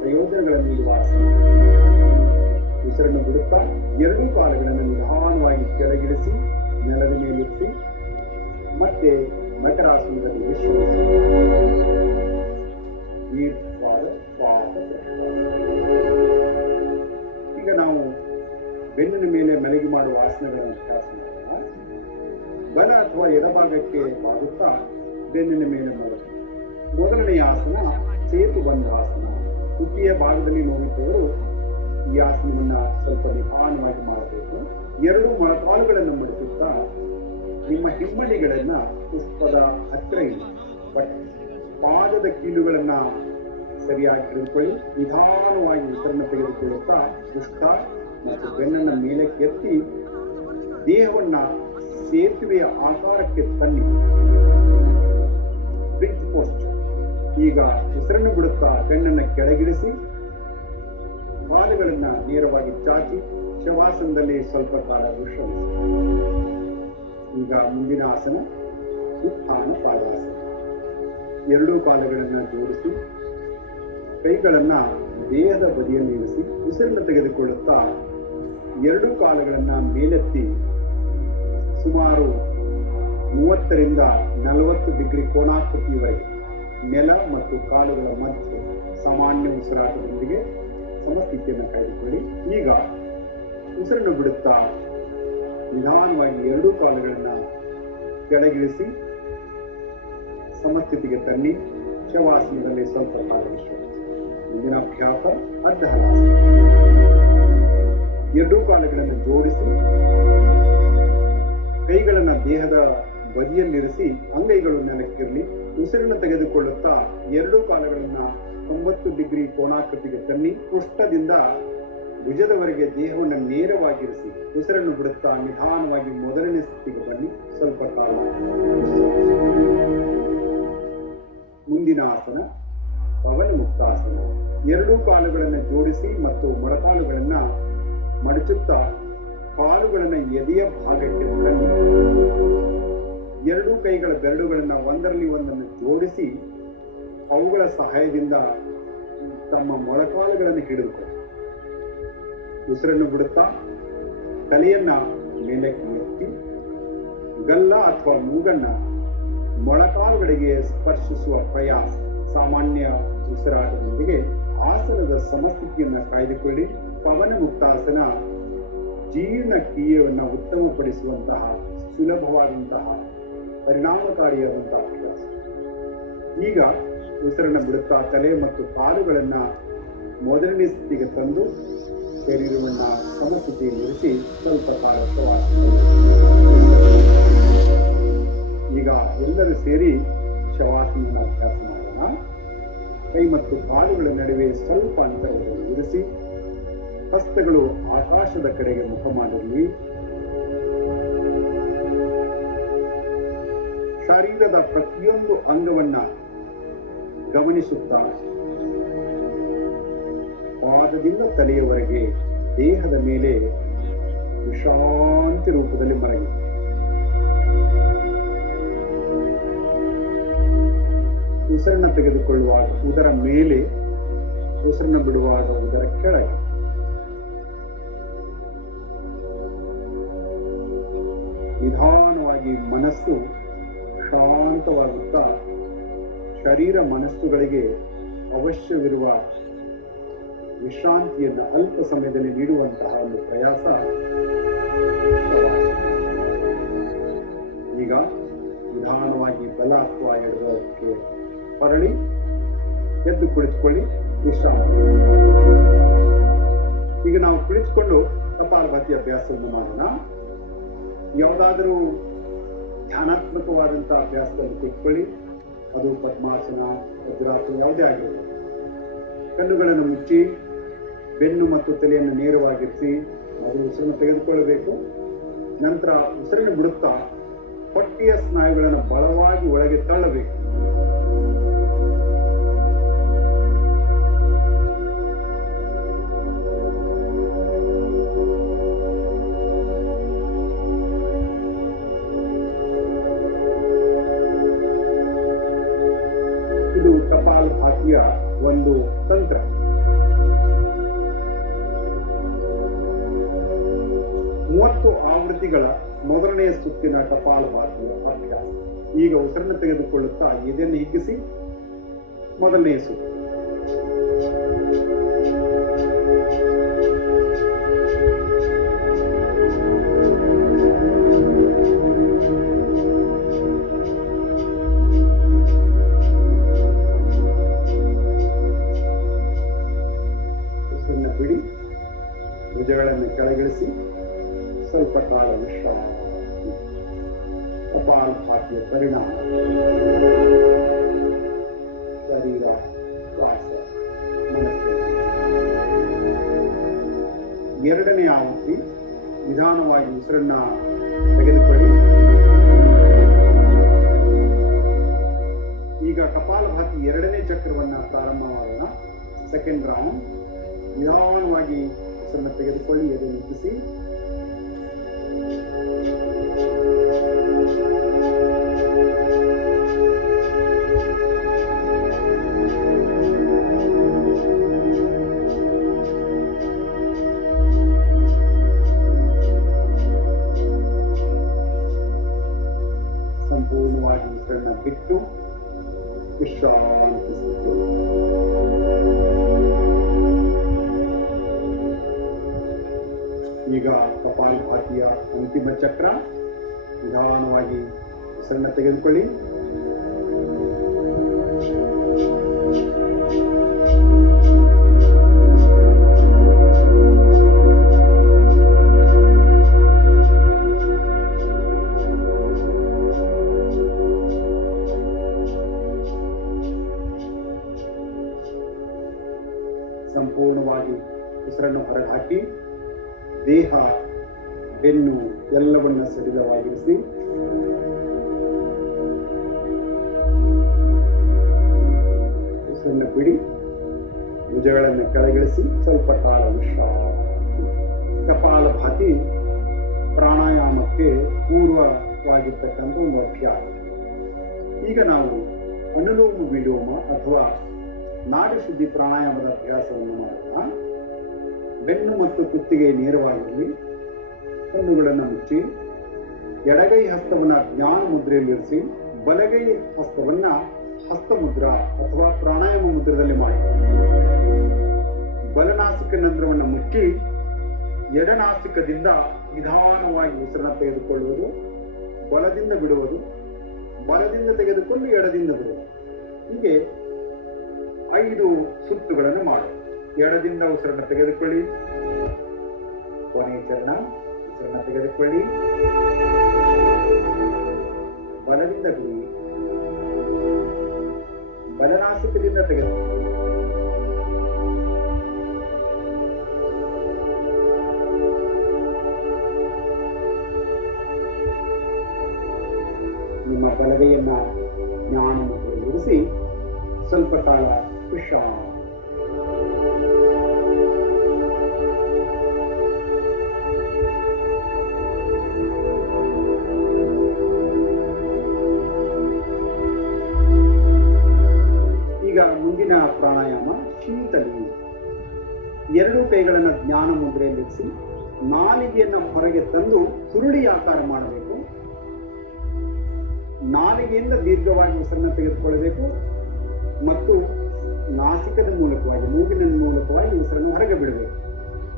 ಪ್ರಯೋಜನಗಳನ್ನು ನೀಡುವ ಆಸನ. ಉಸಿರನ್ನು ಬಿಡುತ್ತಾ ಎರಡೂ ಕಾಲುಗಳನ್ನು ನಿಧಾನವಾಗಿ ಕೆಳಗಿಳಿಸಿ ನೆಲದ ಮೇಲಿರಿಸಿ ಮತ್ತೆ ಮಕರಾಸನದಲ್ಲಿ ವಿಶ್ರಮಿಸಿ. ಈಗ ನಾವು ಬೆನ್ನಿನ ಮೇಲೆ ಮಲಗಿ ಮಾಡುವ ಆಸನಗಳನ್ನು ಅಭ್ಯಾಸ ಮಾಡೋಣ. ಬಲ ಅಥವಾ ಎಡಭಾಗಕ್ಕೆ ಬಾಗುತ್ತಾ ಬೆನ್ನಿನ ಮೇಲೆ ಮಾಡುತ್ತೆ. ಮೊದಲನೆಯ ಆಸನ ಸೇತುಬಂಧ ಆಸನ. ತುಟಿಯ ಭಾಗದಲ್ಲಿ ನೋವಿದ್ದವರು ಈ ಆಸನವನ್ನ ಸ್ವಲ್ಪ ನಿಧಾನವಾಗಿ ಮಾಡಬೇಕು. ಎರಡು ಮೊಳಕಾಲುಗಳನ್ನು ಮಡಿಸುತ್ತಾ ನಿಮ್ಮ ಹಿಮ್ಮಡಿಗಳನ್ನ ಪುಷ್ಪದ ಹತ್ತಿರ ಇಲ್ಲ, ಬಟ್ ಪಾದದ ಕೀಲುಗಳನ್ನ ಸರಿಯಾಗಿ ಹಿಡಿದುಕೊಳ್ಳಿ. ನಿಧಾನವಾಗಿ ಉಸಿರನ್ನು ತೆಗೆದುಕೊಳ್ಳುತ್ತಾ ಪುಷ್ಪ ಮತ್ತು ಬೆನ್ನನ್ನ ಮೇಲಕ್ಕೆ ಎತ್ತಿ ದೇಹವನ್ನ ಸೇತುವೆಯ ಆಕಾರಕ್ಕೆ ತನ್ನಿ. Bridge post. ಈಗ ಉಸಿರನ್ನು ಬಿಡುತ್ತಾ ಬೆನ್ನನ್ನು ಕೆಳಗಿಳಿಸಿ ಕಾಲುಗಳನ್ನ ನೇರವಾಗಿ ಚಾಚಿ ಶವಾಸನದಲ್ಲಿ ಸ್ವಲ್ಪ ಕಾಲ ವಿಶ್ರಮಿಸಿ. ಈಗ ಮುಂದಿನ ಆಸನ ಉತ್ಥಾನ ಪಾದಾಸನ. ಎರಡೂ ಕಾಲುಗಳನ್ನ ಜೋಡಿಸಿ ಕೈಗಳನ್ನ ದೇಹದ ಬದಿಯಲ್ಲಿ ಇರಿಸಿ ಉಸಿರನ್ನು ತೆಗೆದುಕೊಳ್ಳುತ್ತಾ ಎರಡು ಕಾಲುಗಳನ್ನು ಮೇಲೆತ್ತಿ ಸುಮಾರು 30ರಿಂದ 40 ಡಿಗ್ರಿ ಕೋನಾಕೃತಿಯವರೆಗೆ ನೆಲ ಮತ್ತು ಕಾಲುಗಳ ಮಧ್ಯೆ ಸಾಮಾನ್ಯ ಉಸಿರಾಟದೊಂದಿಗೆ ಸಮಸ್ಥಿತಿಯನ್ನು ಕಾಯ್ದುಕೊಳ್ಳಿ. ಈಗ ಉಸಿರನ್ನು ಬಿಡುತ್ತಾ ನಿಧಾನವಾಗಿ ಎರಡೂ ಕಾಲುಗಳನ್ನು ಕೆಳಗಿಳಿಸಿ ಸಮಸ್ಥಿತಿಗೆ ತನ್ನಿ. ಶವಾಸನದಲ್ಲಿ ಸ್ವಲ್ಪ ಕಾಲ ವಿಶ್ರಮಿಸಿ. ಮುಂದಿನ ಅಭ್ಯಾಸ ಅರ್ಧ ಹಲಾಸನ. ಎರಡೂ ಕಾಲುಗಳನ್ನು ಜೋಡಿಸಿ ಕೈಗಳನ್ನು ದೇಹದ ಬದಿಯಲ್ಲಿರಿಸಿ ಅಂಗೈಗಳು ನೆಲಕ್ಕಿರಲಿ. ಉಸಿರನ್ನು ತೆಗೆದುಕೊಳ್ಳುತ್ತಾ ಎರಡೂ ಕಾಲುಗಳನ್ನು 90 ಡಿಗ್ರಿ ಕೋನಾಕೃತಿಗೆ ತನ್ನಿ. ಪೃಷ್ಠದಿಂದ ಭುಜದವರೆಗೆ ದೇಹವನ್ನು ನೇರವಾಗಿರಿಸಿ ಉಸಿರನ್ನು ಬಿಡುತ್ತಾ ನಿಧಾನವಾಗಿ ಮೊದಲನೇ ಸ್ಥಿತಿಗೆ ಬನ್ನಿ. ಸ್ವಲ್ಪ ಕಾಲ. ಮುಂದಿನ ಆಸನ ಪವನ ಮುಕ್ತಾಸನ. ಎರಡೂ ಕಾಲುಗಳನ್ನು ಜೋಡಿಸಿ ಮತ್ತು ಮೊಳಕಾಲುಗಳನ್ನು ಮಡಚುತ್ತಾ ಕಾಲುಗಳನ್ನು ಎದೆಯ ಭಾಗಕ್ಕೆ ತನ್ನಿ. ಎರಡೂ ಕೈಗಳ ಬೆರಳುಗಳನ್ನು ಒಂದರಲ್ಲಿ ಒಂದನ್ನು ಜೋಡಿಸಿ ಅವುಗಳ ಸಹಾಯದಿಂದ ತಮ್ಮ ಮೊಳಕಾಲುಗಳನ್ನು ಹಿಡಿದುಕೊಳ್ಳಿ. ಉಸಿರನ್ನು ಬಿಡುತ್ತಾ ತಲೆಯನ್ನ ಮೇಲಕ್ಕೆ ಎತ್ತಿ ಗಲ್ಲ ಅಥವಾ ಮೂಗನ್ನ ಮೊಳಕಾಲುಗಳಿಗೆ ಸ್ಪರ್ಶಿಸುವ ಪ್ರಯಾಸ. ಸಾಮಾನ್ಯ ಉಸಿರಾಟದೊಂದಿಗೆ ಆಸನದ ಸಮಸ್ಥಿತಿಯನ್ನು ಕಾಯ್ದುಕೊಳ್ಳಿ. ಪವನ ಮುಕ್ತಾಸನ ಜೀರ್ಣ ಕ್ರಿಯೆಯನ್ನು ಉತ್ತಮಪಡಿಸುವಂತಹ ಸುಲಭವಾದಂತಹ ಪರಿಣಾಮಕಾರಿಯಾದಂತಹ ಅಭ್ಯಾಸ. ಈಗ ಉಸಿರನ್ನು ಬಿಡುತ್ತಾ ತಲೆ ಮತ್ತು ಕಾಲುಗಳನ್ನು ಮೊದಲನೇ ಸ್ಥಿತಿಗೆ ತಂದು ಶರೀರವನ್ನು ಸಮಸ್ಥಿತಿಯಲ್ಲಿ ಇರಿಸಿ ಸ್ವಲ್ಪ ಕಾಲ ಶವಾಸನ. ಈಗ ಎಲ್ಲರೂ ಸೇರಿ ಶವಾಸನ ಅಭ್ಯಾಸ ಮಾಡೋಣ. ಕೈ ಮತ್ತು ಕಾಲುಗಳ ನಡುವೆ ಸ್ವಲ್ಪ ಅಂತರವನ್ನು ಇರಿಸಿ ಹಸ್ತಗಳು ಆಕಾಶದ ಕಡೆಗೆ ಮುಖ ಮಾಡಿರಲಿ. ಶರೀರದ ಪ್ರತಿಯೊಂದು ಅಂಗವನ್ನ ಗಮನಿಸುತ್ತಾ ಪಾದದಿಂದ ತಲೆಯವರೆಗೆ ದೇಹದ ಮೇಲೆ ವಿಶ್ರಾಂತಿ ರೂಪದಲ್ಲಿ ಮಲಗಿ. ಉಸಿರನ್ನು ತೆಗೆದುಕೊಳ್ಳುವಾಗ ಉದರ ಮೇಲೆ, ಉಸಿರನ್ನು ಬಿಡುವಾಗ ಉದರ ಕೆಳಗೆ. ನಿಧಾನವಾಗಿ ಮನಸ್ಸು ಶಾಂತವಾಗುತ್ತಾ ಶರೀರ ಮನಸ್ಸುಗಳಿಗೆ ಅವಶ್ಯವಿರುವ ವಿಶ್ರಾಂತಿಯನ್ನು ಅಲ್ಪ ಸಮಯದಲ್ಲಿ ನೀಡುವಂತಹ ಒಂದು ಪ್ರಯಾಸ. ಈಗ ನಿಧಾನವಾಗಿ ಬಲ ಅಥವಾ ಎಡಕ್ಕೆ ಹೊರಳಿ ಎದ್ದು ಕುಳಿತುಕೊಳ್ಳಿ. ವಿಶ್ರಾಂತಿ. ಈಗ ನಾವು ಕುಳಿತುಕೊಂಡು ಕಪಾಲಭಾತಿ ಅಭ್ಯಾಸವನ್ನು ಮಾಡೋಣ. ಯಾವುದಾದರೂ ಧ್ಯಾನಾತ್ಮಕವಾದಂತಹ ಅಭ್ಯಾಸದಲ್ಲಿ ಕೂತ್ಕೊಳ್ಳಿ. ಅದು ಪದ್ಮಾಸನ, ವಜ್ರಾಸನ ಯಾವುದೇ ಆಗಿರಬಹುದು. ಕಣ್ಣುಗಳನ್ನು ಮುಚ್ಚಿ ಬೆನ್ನು ಮತ್ತು ತಲೆಯನ್ನು ನೇರವಾಗಿರಿಸಿ ಮೊದಲು ಉಸಿರನ್ನು ತೆಗೆದುಕೊಳ್ಳಬೇಕು. ನಂತರ ಉಸಿರನ್ನು ಬಿಡುತ್ತಾ ಹೊಟ್ಟೆಯ ಸ್ನಾಯುಗಳನ್ನು ಬಲವಾಗಿ ಒಳಗೆ ತಳ್ಳಬೇಕು. ಇದು ಕಪಾಲಭಾತಿಯ ಒಂದು ತಂತ್ರ. ಆವೃತ್ತಿಗಳ ಮೊದಲನೆಯ ಸುತ್ತಿನ ಕಪಾಲಭಾತಿಯ ಅಭ್ಯಾಸ. ಈಗ ಉಸಿರನ್ನು ತೆಗೆದುಕೊಳ್ಳುತ್ತಾ ಎದೆಯನ್ನು ಹಿಗ್ಗಿಸಿ ಮೊದಲನೆಯ ಸುತ್ತು. ಉಸಿರನ್ನು ಬಿಡಿ, ಭುಜಗಳನ್ನು ಕೆಳಗಿಳಿಸಿ ಸ್ವಲ್ಪ ಕಾಲ ವಿಶ್ರಾಂತಿ. ಕಪಾಲಭಾತಿಯ ಪರಿಣಾಮ ಶರೀರ, ಶ್ವಾಸ, ಮನಸ್ಸು. ಎರಡನೇ ಆವೃತ್ತಿ. ನಿಧಾನವಾಗಿ ಉಸಿರನ್ನ ತೆಗೆದುಕೊಳ್ಳಿ. ಈಗ ಕಪಾಲಭಾತಿ ಎರಡನೇ ಚಕ್ರವನ್ನ ಪ್ರಾರಂಭ ಮಾಡೋಣ. Second round. ನಿಧಾನವಾಗಿ ಉಸಿರನ್ನ ತೆಗೆದುಕೊಳ್ಳಿ, ಎದೆ ನಿಲ್ಲಿಸಿ. ನಿಧಾನವಾಗಿ ಉಸಿರನ್ನ ಬಿಟ್ಟು ವಿಶ್ರಾಂತಿ ಸ್ಥಿತಿ. ಈಗ ಕಪಾಲಭಾತಿಯ ಅಂತಿಮ ಚಕ್ರ. ನಿಧಾನವಾಗಿ ಉಸಿರನ್ನ ತೆಗೆದುಕೊಳ್ಳಿ. ಸಂಪೂರ್ಣವಾಗಿ ಉಸಿರನ್ನು ಹೊರಗೆ ಹಾಕಿ ದೇಹ, ಬೆನ್ನು ಎಲ್ಲವನ್ನ ಸಡಿಲವಾಗಿರಿಸಿ ಉಸಿರನ್ನು ಬಿಡಿ. ಭುಜಗಳನ್ನು ಕೆಳಗಿಳಿಸಿ ಸ್ವಲ್ಪ ಕಾಲ ವಿಶ್ರಾಂತಿ. ಕಪಾಲಭಾತಿ ಪ್ರಾಣಾಯಾಮಕ್ಕೆ ಪೂರ್ವವಾಗಿರ್ತಕ್ಕಂಥ ಒಂದು ಅಭ್ಯಾಸ. ಈಗ ನಾವು ಅನುಲೋಮ ವಿಲೋಮ ಅಥವಾ ನಾಡಿ ಶುದ್ಧಿ ಪ್ರಾಣಾಯಾಮದ ಅಭ್ಯಾಸವನ್ನು ಮಾಡೋಣ. ಬೆನ್ನು ಮತ್ತು ಕುತ್ತಿಗೆ ನೇರವಾಗಿರಲಿ. ಕಣ್ಣುಗಳನ್ನು ಮುಚ್ಚಿ ಎಡಗೈ ಹಸ್ತವನ್ನ ಜ್ಞಾನ ಮುದ್ರೆಯಲ್ಲಿರಿಸಿ ಬಲಗೈ ಹಸ್ತವನ್ನ ಹಸ್ತಮುದ್ರಾ ಅಥವಾ ಪ್ರಾಣಾಯಾಮ ಮುದ್ರದಲ್ಲಿ ಮಾಡಿ. ಬಲನಾಸಿಕ ರಂಧ್ರವನ್ನು ಮುಚ್ಚಿ ಎಡನಾಸಿಕದಿಂದ ನಿಧಾನವಾಗಿ ಉಸಿರನ್ನು ತೆಗೆದುಕೊಳ್ಳುವುದು, ಬಲದಿಂದ ಬಿಡುವುದು, ಬಲದಿಂದ ತೆಗೆದುಕೊಂಡು ಎಡದಿಂದ ಬಿಡುವುದು. ಹೀಗೆ 5 ಸುತ್ತುಗಳನ್ನು ಮಾಡಿ. ಎಡದಿಂದ ಉಸಿರನ್ನು ತೆಗೆದುಕೊಳ್ಳಿ, ಕೊನೆಯ ಚರಣ ಉಸಿರನ್ನು ತೆಗೆದುಕೊಳ್ಳಿ, ಬಲದಿಂದ ಬಿಡಿ, ಬಲನಾಸಿಕದಿಂದ ತೆಗೆದುಕೊಳ್ಳಿ. ನಿಮ್ಮ ಬಲಗೈಯನ್ನ ಜ್ಞಾನ ಮುದ್ರೆಯಲ್ಲಿ ಇರಿಸಿ ಸ್ವಲ್ಪ ಕಾಲ ವಿಶ್ರಾಂತಿ. ಈಗ ಮುಂದಿನ ಪ್ರಾಣಾಯಾಮ ಶೀತಲಿ. 2 ಕೈಗಳನ್ನು ಜ್ಞಾನ ಮುದ್ರೆಯಲ್ಲಿರಿಸಿ ನಾಲಿಗೆಯನ್ನು ಹೊರಗೆ ತಂದು ಸುರುಳಿ ಆಕಾರ ಮಾಡಬೇಕು. ನಾಲಿಗೆಯಿಂದ ದೀರ್ಘವಾಗಿ ಉಸಿರನ್ನು ತೆಗೆದುಕೊಳ್ಳಬೇಕು ಮತ್ತು ನಾಸಿಕದ ಮೂಲಕವಾಗಿ, ಮೂಗಿನ ಮೂಲಕವಾಗಿ ಉಸಿರನ್ನು ಹೊರಗೆ ಬಿಡಬೇಕು.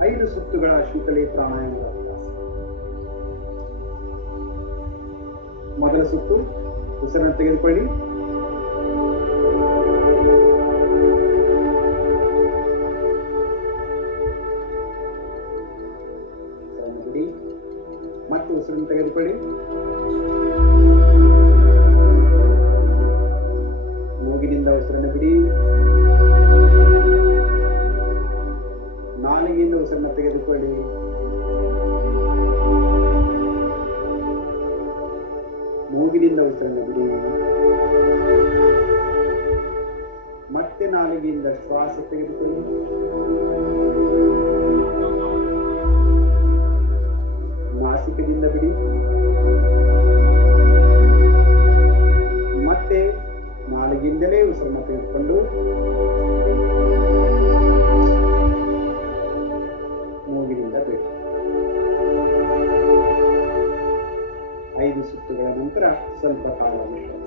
5 ಸುತ್ತುಗಳ ಶೀತಲಿ ಪ್ರಾಣಾಯಾಮದ ಅಭ್ಯಾಸ. ಮೊದಲ ಸುತ್ತು ಉಸಿರನ್ನು ತೆಗೆದುಕೊಳ್ಳಿ, ಉಸಿರನ್ನು ಬಿಡಿ ಮತ್ತು ಉಸಿರನ್ನು ತೆಗೆದುಕೊಳ್ಳಿ. ಮೂಗಿನಿಂದ ಉಸಿರನ್ನು ಬಿಡಿ, ನಾಲಿಗೆಯಿಂದ ಉಸಿರನ್ನು ತೆಗೆದುಕೊಳ್ಳಿ, ಮೂಗಿನಿಂದ ಉಸಿರನ್ನು ಬಿಡಿ, ಮತ್ತೆ ನಾಲಿಗೆಯಿಂದ ಶ್ವಾಸ ತೆಗೆದುಕೊಳ್ಳಿ, ನಾಸಿಕದಿಂದ ಬಿಡಿ, ಮತ್ತೆ ನಾಲಿಗೆಯಿಂದಲೇ ಉಸಿರನ್ನು ತೆಗೆದುಕೊಂಡು ಮೂಗಿನಿಂದ ಬಿಡಿ. 5 ಸುತ್ತುಗಳ ನಂತರ ಸ್ವಲ್ಪ ಕಾಲ ವಿಶ್ವಾಸ.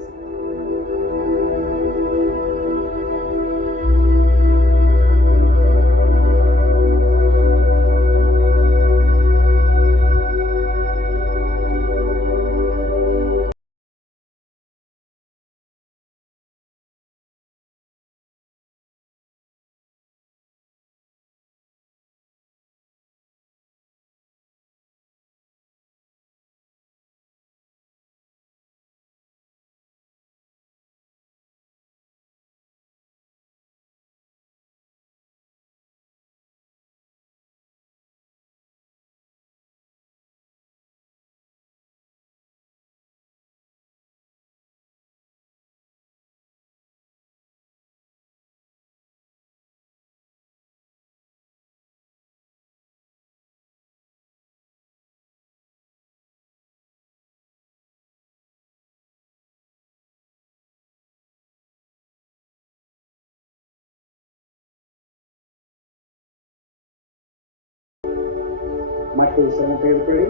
ಮತ್ತೆ ಉಸಿರನ್ನು ತೆಗೆದುಕೊಳ್ಳಿ,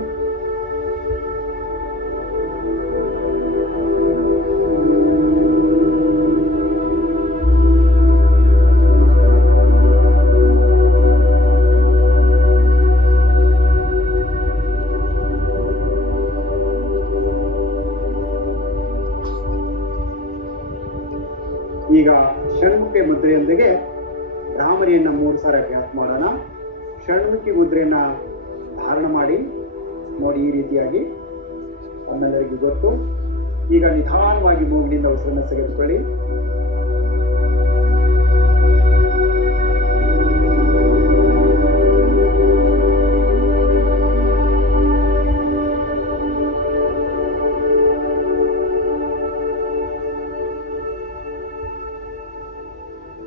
ಈಗ ಷಣ್ಮುಖಿ ಮುದ್ರೆಯೊಂದಿಗೆ ಭ್ರಾಮರಿಯನ್ನ 3 ಸಾರಿ ಅಭ್ಯಾಸ ಮಾಡೋಣ. ಷಣ್ಮುಖಿ ಮುದ್ರೆಯನ್ನ ಧಾರಣ ಮಾಡಿ ನೋಡಿ, ಈ ರೀತಿಯಾಗಿ ನಮ್ಮೆಲ್ಲರಿಗೂ ಗೊತ್ತು. ಈಗ ನಿಧಾನವಾಗಿ ಮೂಗಿನಿಂದ ಉಸಿರನ್ನು ತೆಗೆದುಕೊಳ್ಳಿ.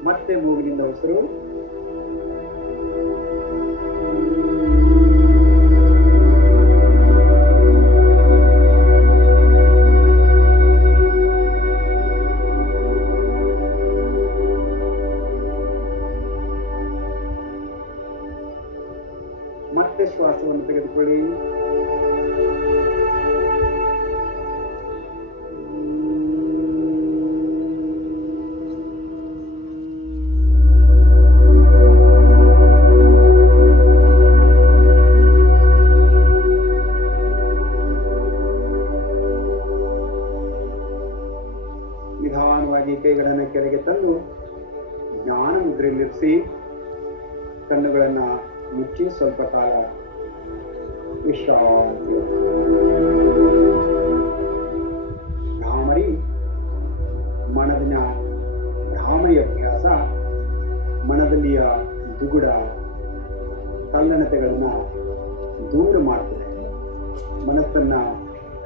ಮತ್ತೆ ಮೂಗಿನಿಂದ ಉಸಿರು. ಮತ್ತೆ ಶ್ವಾಸವನ್ನು ತೆಗೆದುಕೊಳ್ಳಿ. ನಿಧಾನವಾಗಿ ಕೈಗಳನ್ನು ಕೆಳಗೆ ತಂದು ಜ್ಞಾನ ಮುದ್ರೆಯಲ್ಲಿರಿಸಿ ಕಣ್ಣುಗಳನ್ನ ಮುಚ್ಚಿ ಸ್ವಲ್ಪ ಕಾಲ ವಿಶ್ರಾಂತಿ. ಭ್ರಾಮರಿ ಮನದಿನ ಭ್ರಾಮರಿ ಅಭ್ಯಾಸ ಮನದಲ್ಲಿಯ ದುಗುಡ ತಲ್ಲಣತೆಗಳನ್ನ ದೂರ ಮಾಡ್ತದೆ. ಮನಸ್ಸನ್ನ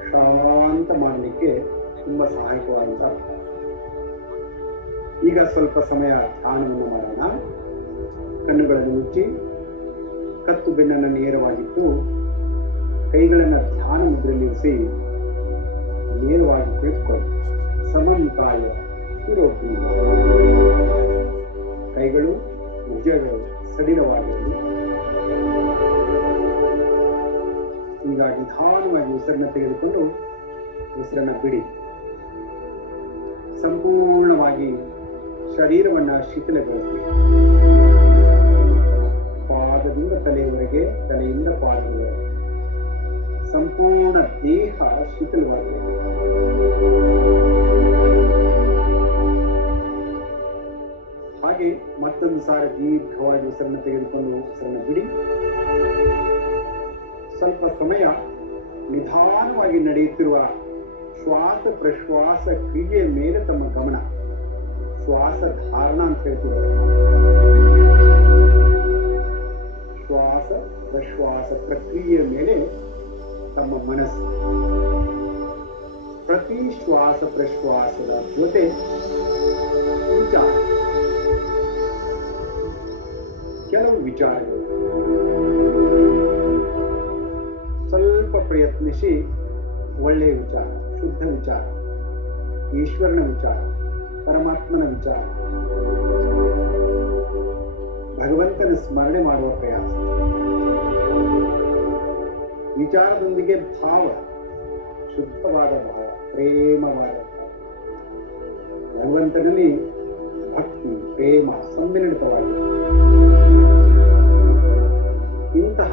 ಶಾಂತ ಮಾಡಲಿಕ್ಕೆ ತುಂಬಾ ಸಹಾಯಕವಾದಂತ. ಈಗ ಸ್ವಲ್ಪ ಸಮಯ ಧ್ಯಾನವನ್ನು ಮಾಡೋಣ. ಕಣ್ಣುಗಳನ್ನು ಮುಚ್ಚಿ ಕತ್ತು ಬೆನ್ನನ್ನು ನೇರವಾಗಿಟ್ಟು ಕೈಗಳನ್ನು ಧ್ಯಾನ ಮುದ್ರೆಯಲ್ಲಿರಿಸಿ ನೇರವಾಗಿ ಕುಳಿತುಕೊಳ್ಳಿ. ಸಮಂಕಾಯ ಶಿರೋಗ್ನಿ. ಕೈಗಳು ಭುಜಗಳು ಸಡಿಲವಾಗಿರಲಿ. ಈಗ ನಿಧಾನವಾಗಿ ಉಸಿರನ್ನು ತೆಗೆದುಕೊಂಡು ಉಸಿರನ್ನು ಬಿಡಿ. ಸಂಪೂರ್ಣವಾಗಿ ಶರೀರವನ್ನ ಶಿಥಿಲಗೊಳಿಸಿ. ಪಾದದಿಂದ ತಲೆಯವರೆಗೆ, ತಲೆಯಿಂದ ಪಾದದವರೆಗೆ ಸಂಪೂರ್ಣ ದೇಹ ಶಿಥಿಲವಾಗಿದೆ. ಹಾಗೆ ಮತ್ತೊಂದು ಸಾರಿ ದೀರ್ಘವಾಗಿ ಉಸಿರನ್ನು ತೆಗೆದುಕೊಂಡು ಉಸಿರನ್ನು ಬಿಡಿ. ಸ್ವಲ್ಪ ಸಮಯ ನಿಧಾನವಾಗಿ ನಡೆಯುತ್ತಿರುವ ಶ್ವಾಸ ಪ್ರಶ್ವಾಸ ಕ್ರಿಯೆಯ ಮೇಲೆ ತಮ್ಮ ಗಮನ. ಶ್ವಾಸ ಧಾರಣ ಅಂತ ಹೇಳ್ತಿದ್ದಾರೆ. ಶ್ವಾಸ ಪ್ರಶ್ವಾಸ ಪ್ರಕ್ರಿಯೆಯ ಮೇಲೆ ತಮ್ಮ ಮನಸ್ಸು. ಪ್ರತಿ ಶ್ವಾಸ ಪ್ರಶ್ವಾಸದ ಜೊತೆ ವಿಚಾರ, ಕೆಲವು ವಿಚಾರಗಳು. ಸ್ವಲ್ಪ ಪ್ರಯತ್ನಿಸಿ ಒಳ್ಳೆಯ ವಿಚಾರ, ಶುದ್ಧ ವಿಚಾರ, ಈಶ್ವರನ ವಿಚಾರ, ಪರಮಾತ್ಮನ ವಿಚಾರ, ಭಗವಂತನ ಸ್ಮರಣೆ ಮಾಡುವ ಪ್ರಯಾಸ. ವಿಚಾರದೊಂದಿಗೆ ಭಾವ, ಶುದ್ಧವಾದ ಭಾವ, ಪ್ರೇಮವಾದ ಭಾವ. ಭಗವಂತನಲ್ಲಿ ಭಕ್ತಿ, ಪ್ರೇಮ ಸಮ್ಮಿಳಿತವಾಗಿದೆ. ಇಂತಹ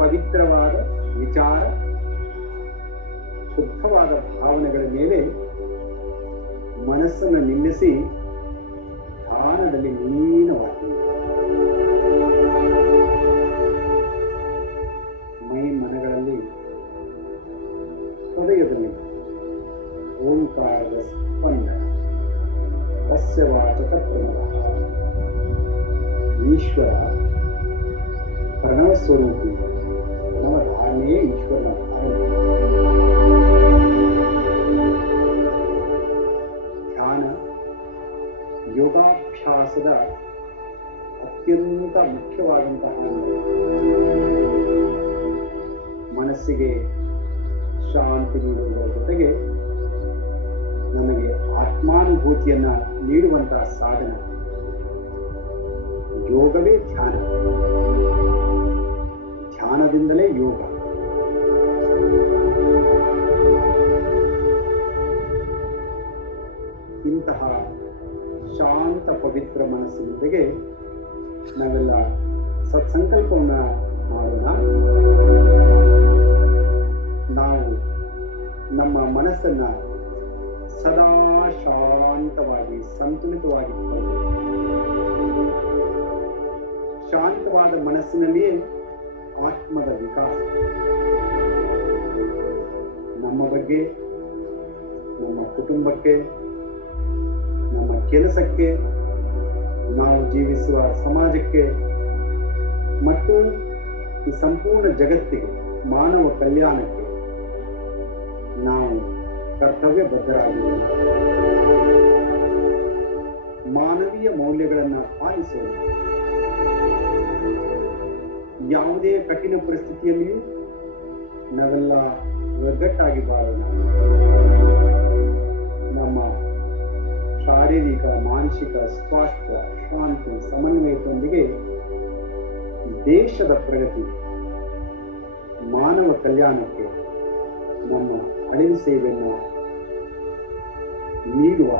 ಪವಿತ್ರವಾದ ವಿಚಾರ, ಶುದ್ಧವಾದ ಭಾವನೆಗಳ ಮೇಲೆ ಮನಸ್ಸನ್ನು ನಿಲ್ಲಿಸಿ ಧ್ಯಾನದಲ್ಲಿ ಲೀನವಾಗಿ ಮೈ ಮನಗಳಲ್ಲಿ ಹೃದಯದಲ್ಲಿ ಓಂಕಾರದ ಸ್ಪಂದನ. ತಸ್ಯ ವಾಚಕ ಪ್ರಣವ. ಈಶ್ವರ ಪ್ರಣವ ಸ್ವರೂಪಿ. ಪ್ರಣವ ಧಾರಣೆಯೇ ಈಶ್ವರನ ಧಾರಣೆ. ಧ್ಯಾನ ಯೋಗಾಭ್ಯಾಸದ ಅತ್ಯಂತ ಮುಖ್ಯವಾದಂತಹ ಮನಸ್ಸಿಗೆ ಶಾಂತಿ ನೀಡುವುದರ ಜೊತೆಗೆ ನಮಗೆ ಆತ್ಮಾನುಭೂತಿಯನ್ನ ನೀಡುವಂತಹ ಸಾಧನ. ಯೋಗವೇ ಧ್ಯಾನ, ಧ್ಯಾನದಿಂದಲೇ ಯೋಗ. ಇಂತಹ ಶಾಂತ ಪವಿತ್ರ ಮನಸ್ಸಿನೊಂದಿಗೆ ನಾವೆಲ್ಲ ಸತ್ಸಂಕಲ್ಪವನ್ನ ಮಾಡೋಣ. ನಾವು ನಮ್ಮ ಮನಸ್ಸನ್ನ ಸದಾ ಶಾಂತವಾಗಿ ಸಂತುಲಿತವಾಗಿರ್ತದೆ. ಶಾಂತವಾದ ಮನಸ್ಸಿನಲ್ಲಿಯೇ ಆತ್ಮದ ವಿಕಾಸ. ನಮ್ಮ ಬಗ್ಗೆ, ನಮ್ಮ ಕುಟುಂಬಕ್ಕೆ, ನಮ್ಮ ಕೆಲಸಕ್ಕೆ, ನಾವು ಜೀವಿಸುವ ಸಮಾಜಕ್ಕೆ ಮತ್ತು ಈ ಸಂಪೂರ್ಣ ಜಗತ್ತಿಗೆ, ಮಾನವ ಕಲ್ಯಾಣಕ್ಕೆ ನಾವು ಕರ್ತವ್ಯ ಬದ್ಧರಾಗಿರೋಣ. ಮಾನವೀಯ ಮೌಲ್ಯಗಳನ್ನು ಪಾಲಿಸೋಣ. ಯಾವುದೇ ಕಠಿಣ ಪರಿಸ್ಥಿತಿಯಲ್ಲಿಯೂ ನಾವೆಲ್ಲ ಒಗ್ಗಟ್ಟಾಗಿ ಬಾಳೋಣ. ನಮ್ಮ ಶಾರೀರಿಕ ಮಾನಸಿಕ ಸ್ವಾಸ್ಥ್ಯ ಶಾಂತಿ ಸಮನ್ವಯದೊಂದಿಗೆ ದೇಶದ ಪ್ರಗತಿ, ಮಾನವ ಕಲ್ಯಾಣಕ್ಕೆ ನಮ್ಮ ಅಳಿವು ಸೇವೆಯನ್ನು ನೀಡುವ